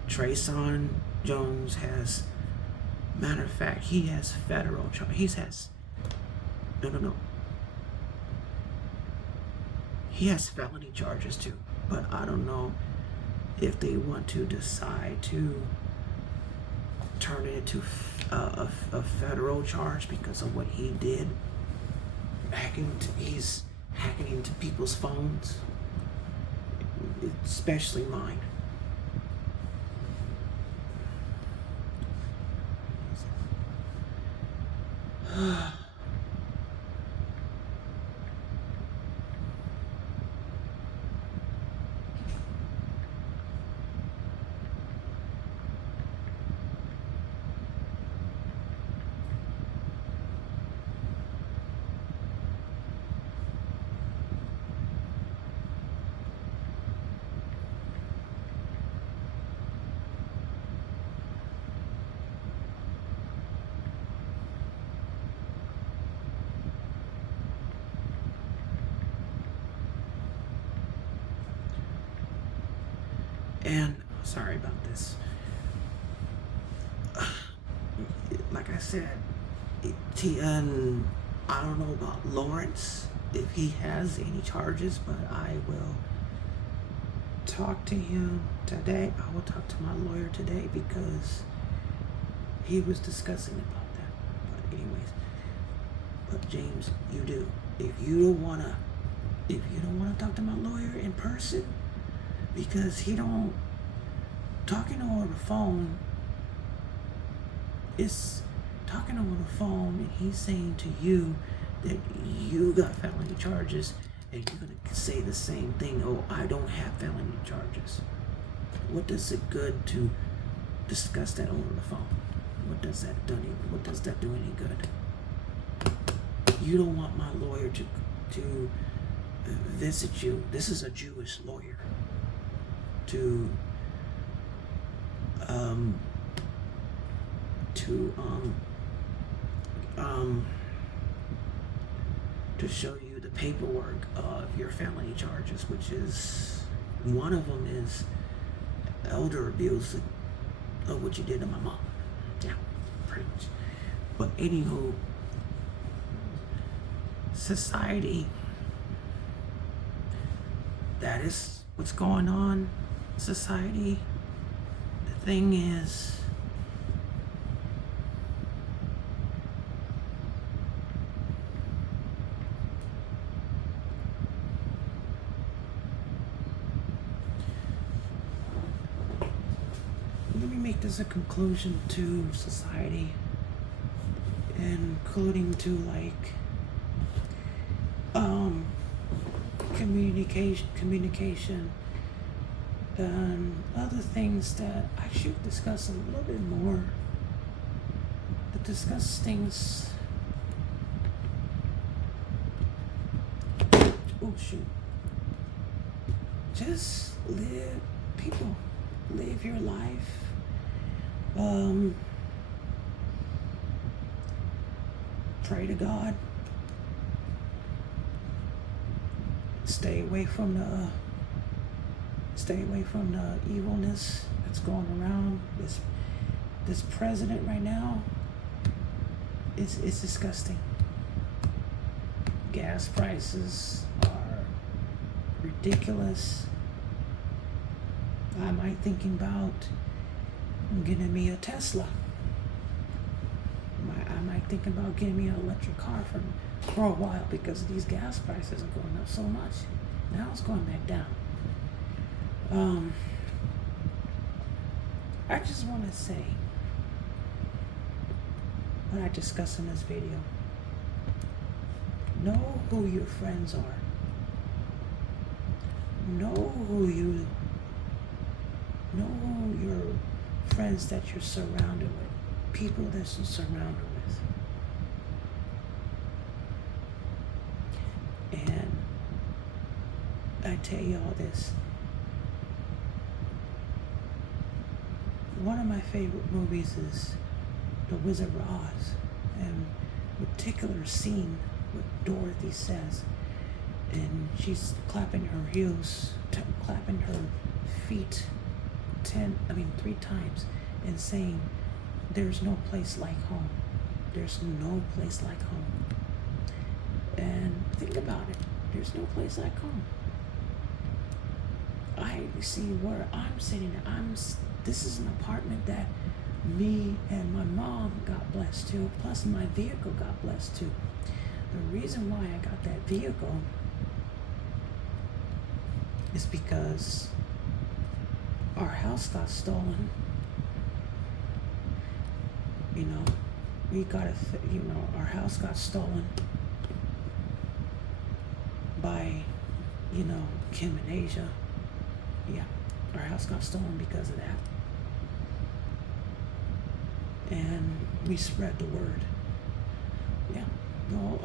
Trayson Jones has, matter of fact, he has federal charges. He has felony charges too. But I don't know if they want to decide to turn it into a federal charge because of what he did. He's hacking into people's phones, especially mine. And sorry about this. Like I said, I don't know about Lawrence, if he has any charges, but I will talk to him today. I will talk to my lawyer today because he was discussing about that. But anyways, but James, you do. If you don't wanna talk to my lawyer in person, because he don't, talking over the phone is talking over the phone, and he's saying to you that you got felony charges, and you're gonna say the same thing. Oh, I don't have felony charges. What does it good to discuss that over the phone? What does that do any good? You don't want my lawyer to visit you. This is a Jewish lawyer. To show you the paperwork of your felony charges, which is, one of them is elder abuse of what you did to my mom. Yeah, pretty much. But anywho, society, that is what's going on. Society, the thing is, let me make this a conclusion to society, including to like communication and other things that I should discuss a little bit more. To discuss things Oh shoot. Just live your life. Pray to God. Stay away from the evilness that's going around. This president right now is disgusting. Gas prices are ridiculous. I might thinking about getting me a Tesla. I might thinking about getting me an electric car for a while because these gas prices are going up so much. Now it's going back down. I just want to say what I discussed in this video. Know who your friends are. Know who your friends that you're surrounded with. People that you're surrounded with. And I tell y'all this. One of my favorite movies is The Wizard of Oz. And a particular scene what Dorothy says, and she's clapping her heels, clapping her feet 3 times, and saying, "There's no place like home. There's no place like home." And think about it. There's no place like home. I see where I'm sitting. This is an apartment that me and my mom got blessed to, plus my vehicle got blessed to. The reason why I got that vehicle is because our house got stolen. Our house got stolen by, Kim and Asia. Yeah, our house got stolen because of that. And we spread the word. Yeah. No,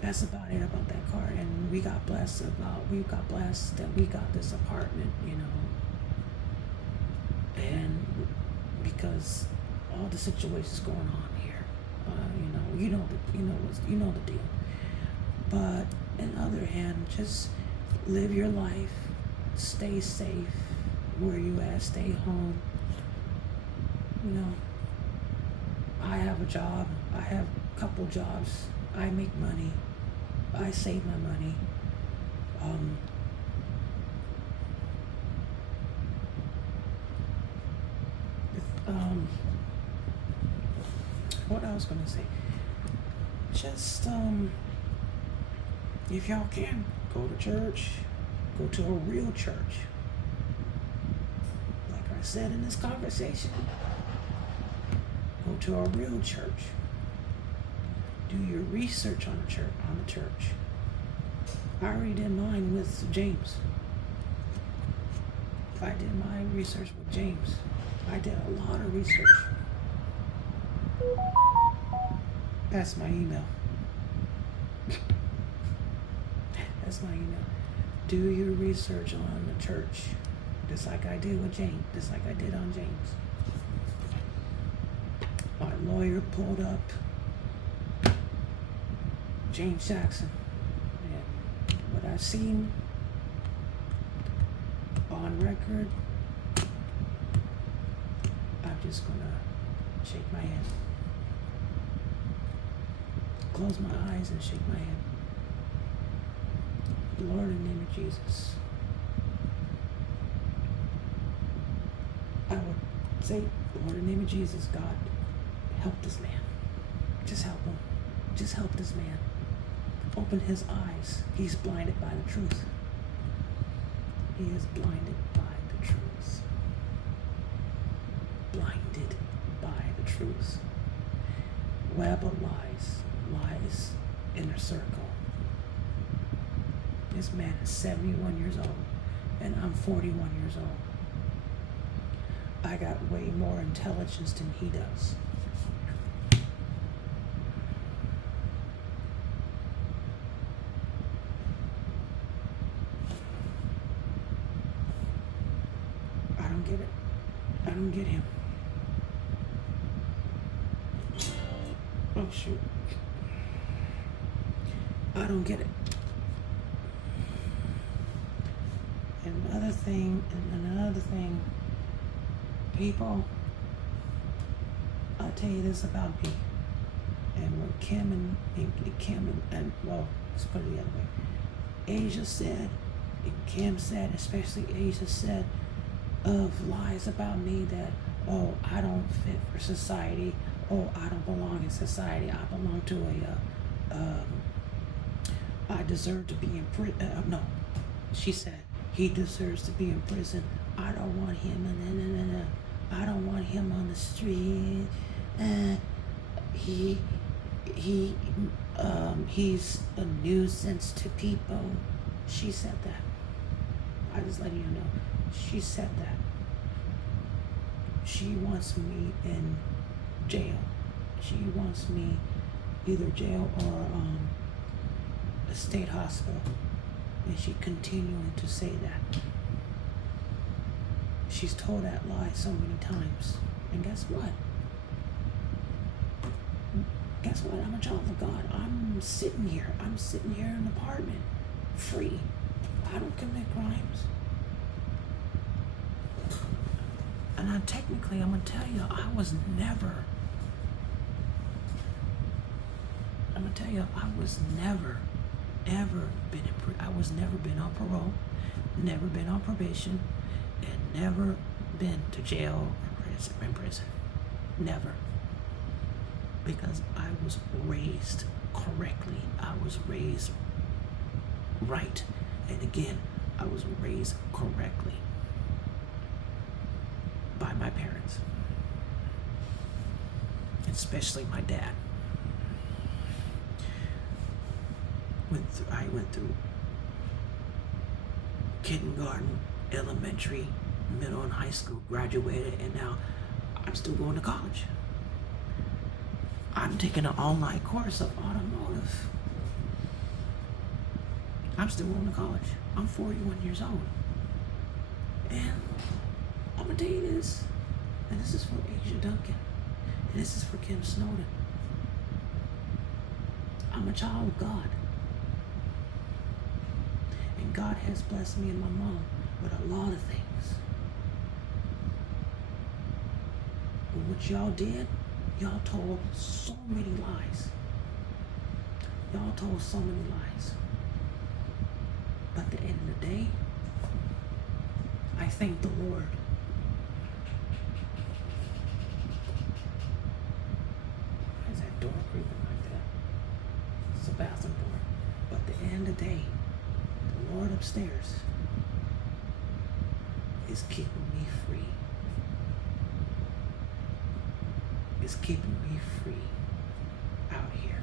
that's about it about that car. And we got blessed that we got this apartment, and because all the situations going on here, you know the deal. But on the other hand, just live your life, stay safe where you at, stay home. I have a job. I have a couple jobs. I make money. I save my money. What I was gonna say? Just if y'all can go to church, go to a real church. Like I said in this conversation. Go to a real church. Do your research on the church. I already did mine with James. I did my research with James. I did a lot of research. That's my email. That's my email. Do your research on the church. Just like I did with James. Just like I did on James. My lawyer pulled up James Jackson, and what I've seen on record, I'm just gonna shake my head, close my eyes and shake my head. Lord, in the name of Jesus, I would say, Lord, in the name of Jesus, God, help this man. Just help him. Just help this man. Open his eyes. He's blinded by the truth. He is blinded by the truth. Blinded by the truth. Web of lies in a circle. This man is 71 years old, and I'm 41 years old. I got way more intelligence than he does. don't get him. Oh shoot. I don't get it. And another thing, people, I'll tell you this about me. And what Kim and well, let's put it the other way. Asia said, and Kim said, especially Asia said, of lies about me that, oh, I don't fit for society, oh, I don't belong in society, I belong to I deserve to be in prison. No, she said, he deserves to be in prison. I don't want him, I don't want him on the street. He's a nuisance to people. She said that. I just letting you know. She said that. She wants me in jail. She wants me either jail or a state hospital. And she continuing to say that. She's told that lie so many times. And guess what? Guess what? I'm a child of God. I'm sitting here in an apartment, free. I don't commit crimes. And I'm gonna tell you, I was never ever been in prison. I was never been on parole, never been on probation, and never been to jail or in prison. Never. Because I was raised correctly. I was raised right. And again, I was raised correctly by my parents, especially my dad. I went through kindergarten, elementary, middle, and high school, graduated, and now I'm still going to college. I'm taking an online course of automotive. I'm still going to college. I'm 41 years old. And I'm going to tell you this, and this is for Asia Duncan, and this is for Kim Snowden. I'm a child of God. And God has blessed me and my mom with a lot of things. But what y'all did, y'all told so many lies. Y'all told so many lies. But at the end of the day, I thank the Lord. Why is that door creeping like that? It's a bathroom door. But at the end of the day, the Lord upstairs is keeping me free. Is keeping me free out here.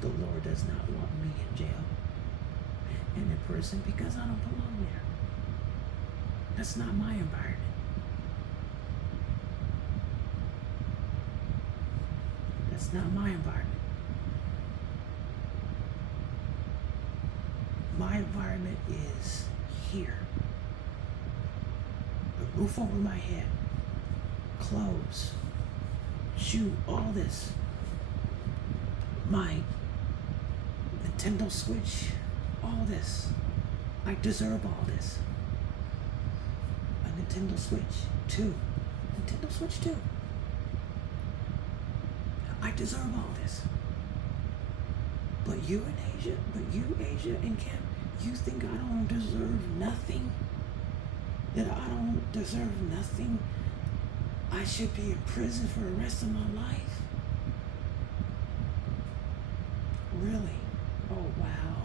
The Lord does not want me in jail and in prison because I don't belong there. That's not my environment. That's not my environment. My environment is here. A roof over my head, clothes, shoe, all this. My Nintendo Switch, all this. I deserve all this. A Nintendo Switch 2. Nintendo Switch 2. I deserve all this. But you, Asia and Kim, you think I don't deserve nothing? That I don't deserve nothing? I should be in prison for the rest of my life? Really? Oh, wow.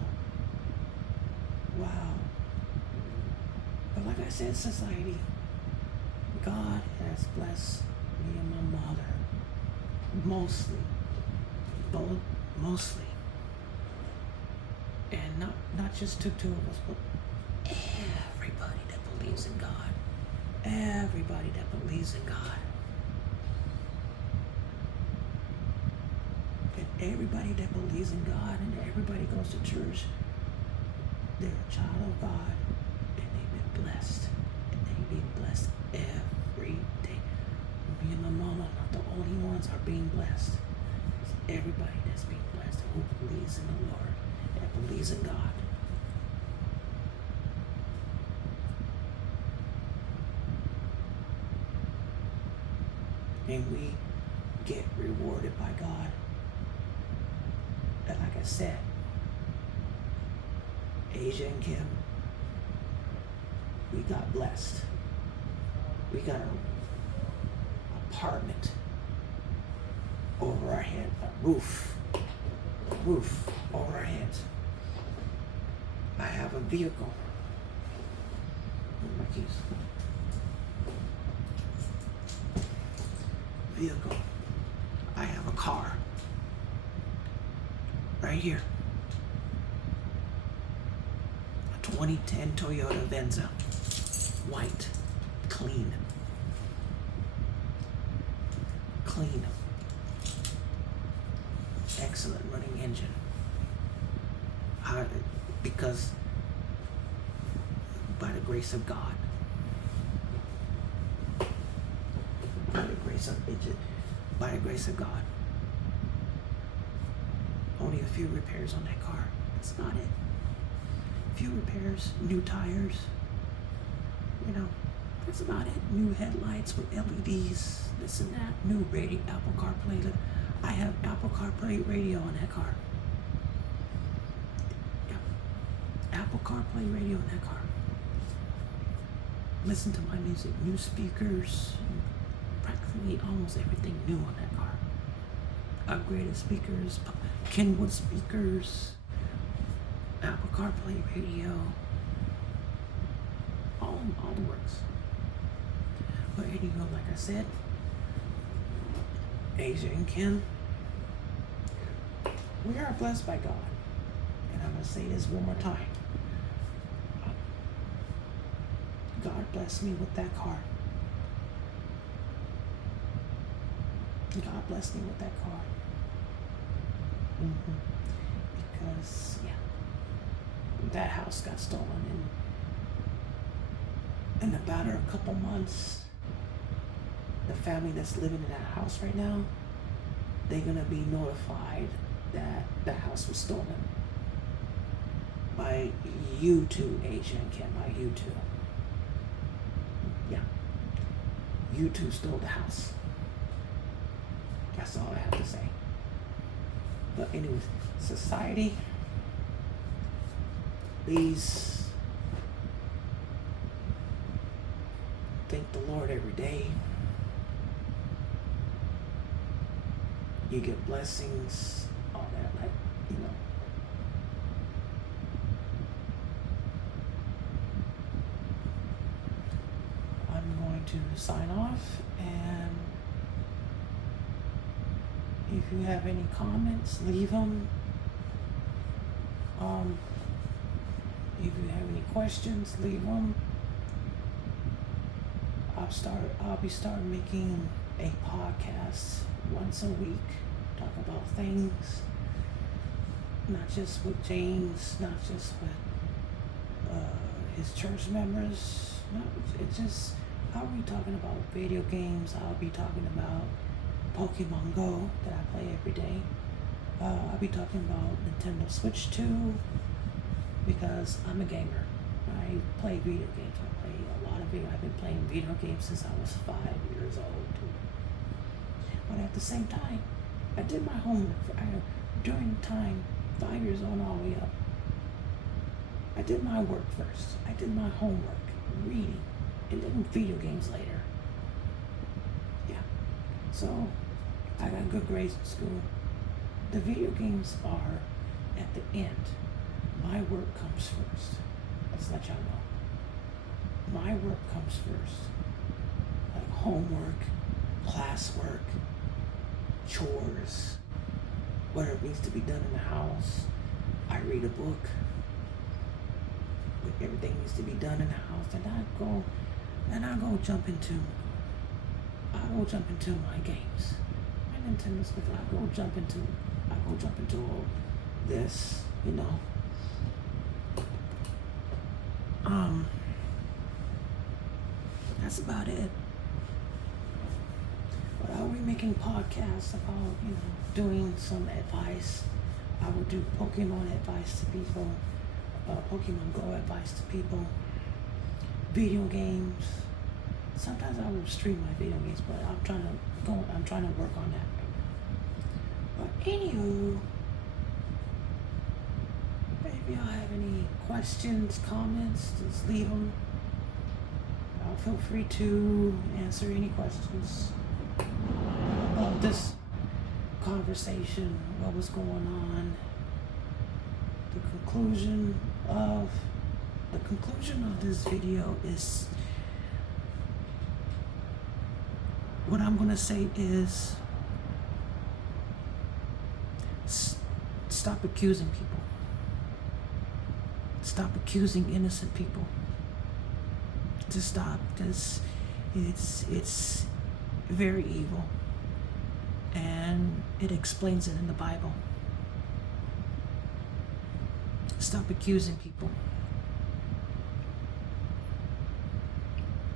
Wow. But like I said, society, God has blessed me and my mother. Mostly. Mostly. And not just two of us, but everybody that believes in God. Everybody that believes in God. And everybody that believes in God and everybody goes to church, they're a child of God and they've been blessed and they've being blessed every day. Me and my mama are not the only ones are being blessed. It's everybody that's being blessed who believes in the Lord and believes in God. And we get rewarded by God. And like I said, Asia and Kim, we got blessed. We got an apartment over our head, a roof over our heads. I have a vehicle. Where's my keys? Vehicle. I have a car. Right here. A 2010 Toyota Venza. White. Clean. Clean. Excellent running engine. Because by the grace of God. By the grace of God. Only a few repairs on that car. That's not it. Few repairs, new tires. You know, that's about it. New headlights with LEDs, this and that. New radio, Apple CarPlay. I have Apple CarPlay radio on that car. Yeah. Apple CarPlay radio in that car. Listen to my music. New speakers. Practically almost everything new on that car. Upgraded speakers, Kenwood speakers, Apple CarPlay radio, all the works. But anyway, like I said, Asia and Kim, we are blessed by God. And I'm going to say this one more time. God blessed me with that car. God blessed me with that car. Because, yeah, that house got stolen in about a couple months. The family that's living in that house right now, they're going to be notified that the house was stolen by you two, Asia and Kim, by you two. Yeah. You two stole the house. That's all I have to say. But anyways, society, please thank the Lord every day. You get blessings, all that, like, you know. I'm going to sign off, and if you have any comments, leave them. If you have any questions, leave them. I'll be starting making a podcast once a week, talk about things, not just with James, not just with his church members. No, it's just, I'll be talking about video games. I'll be talking about Pokemon Go that I play every day. I'll be talking about Nintendo Switch 2 because I'm a gamer. I play video games. I play a lot of video. I've been playing video games since I was 5 years old. But at the same time, I did my homework. During the time, 5 years old all the way up, I did my work first. I did my homework, reading, and then video games later. Yeah. So, I got good grades in school. The video games are at the end. My work comes first. Let's let y'all know. My work comes first. Like homework, classwork, chores, whatever needs to be done in the house. I read a book. Everything needs to be done in the house, and I go jump into my games. My Nintendo Switch. I go jump into all this, you know. that's about it. But I'll be making podcasts about, doing some advice. I will do Pokemon advice to people, Pokemon Go advice to people, video games. Sometimes I will stream my video games, but I'm trying to work on that right now. But anywho, if y'all have any questions, comments, just leave them. Feel free to answer any questions about this conversation, what was going on. The conclusion of this video is, what I'm going to say is, stop accusing people. Stop accusing innocent people. Just stop. It's very evil, and it explains it in the Bible. Stop accusing people.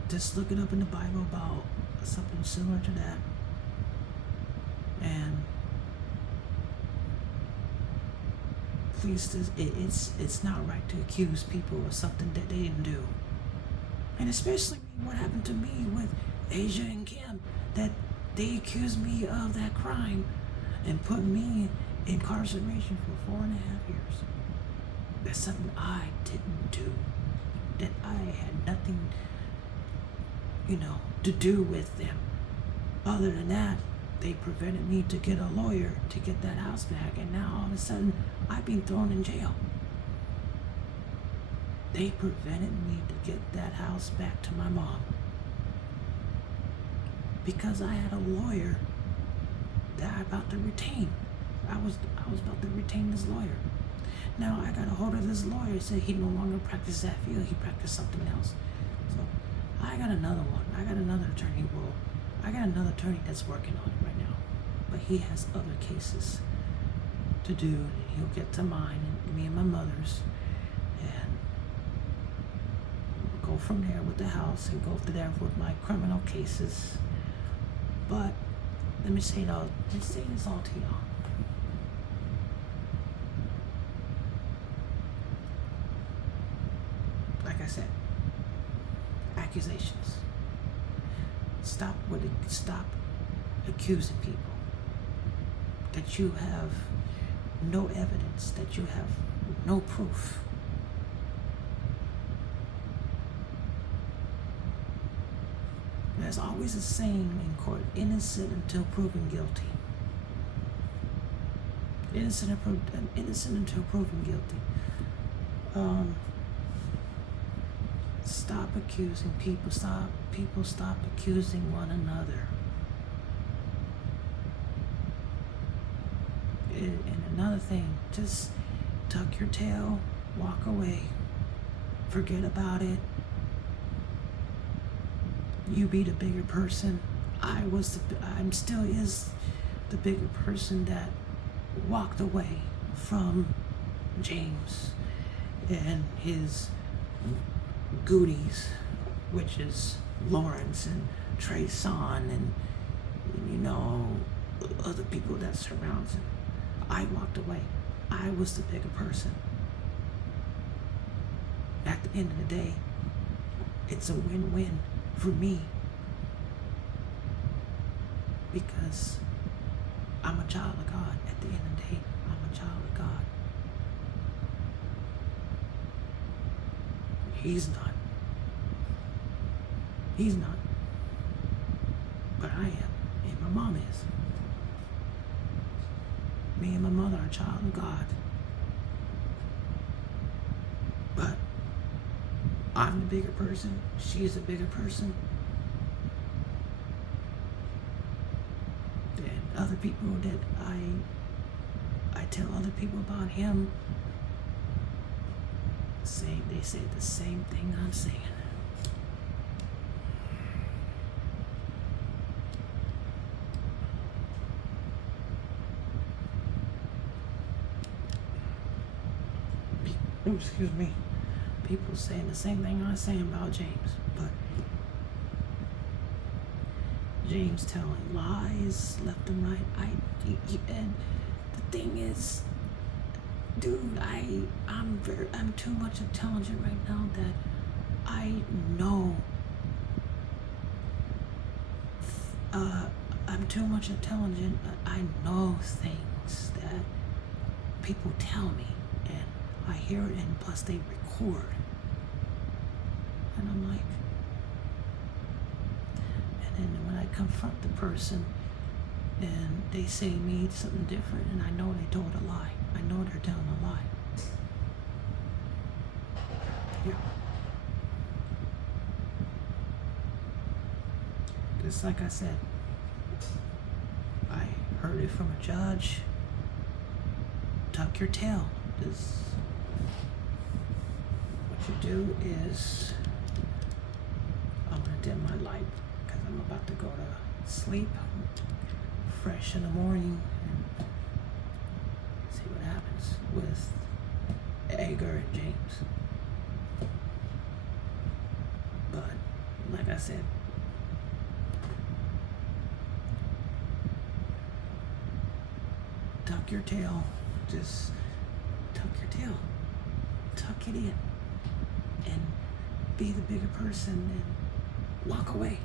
Just look it up in the Bible about something similar to that, and please, it's not right to accuse people of something that they didn't do. And especially what happened to me with Asia and Kim, that they accused me of that crime and put me in incarceration for 4.5 years. That's something I didn't do, that I had nothing, to do with them. Other than that, they prevented me to get a lawyer to get that house back, and now all of a sudden I've been thrown in jail. They prevented me to get that house back to my mom because I had a lawyer that I about to retain. I was about to retain this lawyer. Now I got a hold of this lawyer, said he no longer practiced that field, he practiced something else. So I got another one. I got another attorney. Well, I got another attorney that's working on it right now, but he has other cases to do, and he'll get to mine and me and my mother's, and go from there with the house and go from there with my criminal cases. But let me say this all to y'all. Like I said, accusations. Stop accusing people that you have no evidence, that you have no proof. There's always a saying in court: innocent until proven guilty. Innocent until proven guilty. Stop accusing people. Stop accusing one another. And another thing, just tuck your tail, walk away, forget about it. You be the bigger person. I'm still is the bigger person that walked away from James and his goodies, which is Lawrence and Trayson and other people that surrounds him. I walked away. I was the bigger person. At the end of the day, it's a win-win for me, because I'm a child of God. At the end of the day, I'm a child of God. He's not. But I am, and my mom is. Me and my mother are a child of God. But I'm the bigger person. She's the bigger person. And other people that I tell other people about him, they say the same thing I'm saying. Excuse me. People saying the same thing I'm saying about James, but James telling lies left and right. And the thing is, dude, I'm too much intelligent right now that I know. I'm too much intelligent. I know things that people tell me, and I hear it, and plus they record. And I'm like, and then when I confront the person and they say me something different, and I know they told a lie. I know they're telling a lie. Yeah. Just like I said, I heard it from a judge. Tuck your tail. Just what you do is, I'm gonna dim my light because I'm about to go to sleep, fresh in the morning, and see what happens with Edgar and James. But like I said, tuck your tail. Just tuck your tail. Tuck it in. And be the bigger person and walk away.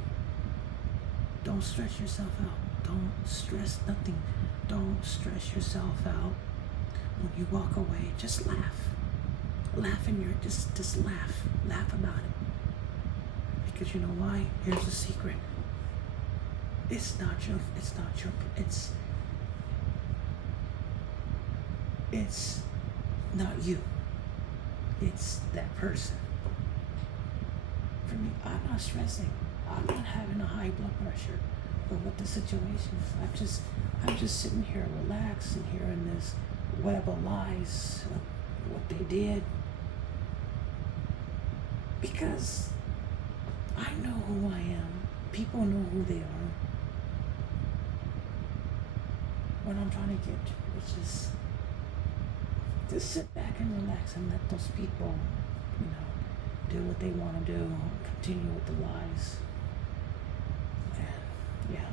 Don't stress yourself out. Don't stress nothing. Don't stress yourself out. When you walk away, just laugh. Laugh in your, just laugh. Laugh about it. Because you know why? Here's the secret. It's not you. It's that person. For me, I'm not stressing. I'm not having a high blood pressure or what the situation is. I'm just sitting here relaxed and hearing this web of lies of what they did. Because I know who I am. People know who they are. What I'm trying to get to is just sit back and relax and let those people, do what they want to do, continue with the lies. And yeah.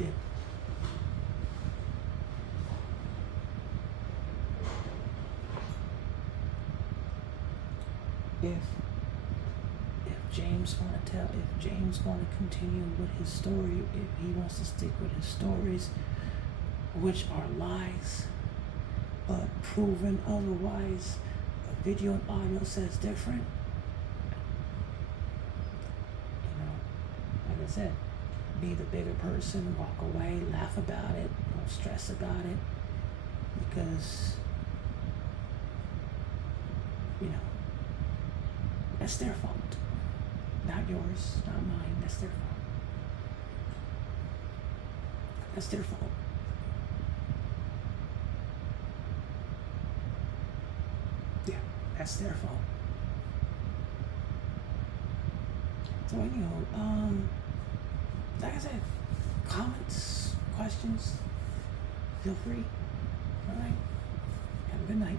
If James want to continue with his story, if he wants to stick with his stories, which are lies, but proven otherwise, a video and audio says different. Like I said, be the bigger person, walk away, laugh about it, don't stress about it, because, that's their fault. Not yours, not mine, that's their fault. That's their fault. Yeah, that's their fault. So anyhow, like I said, comments, questions, feel free. All right. Have a good night.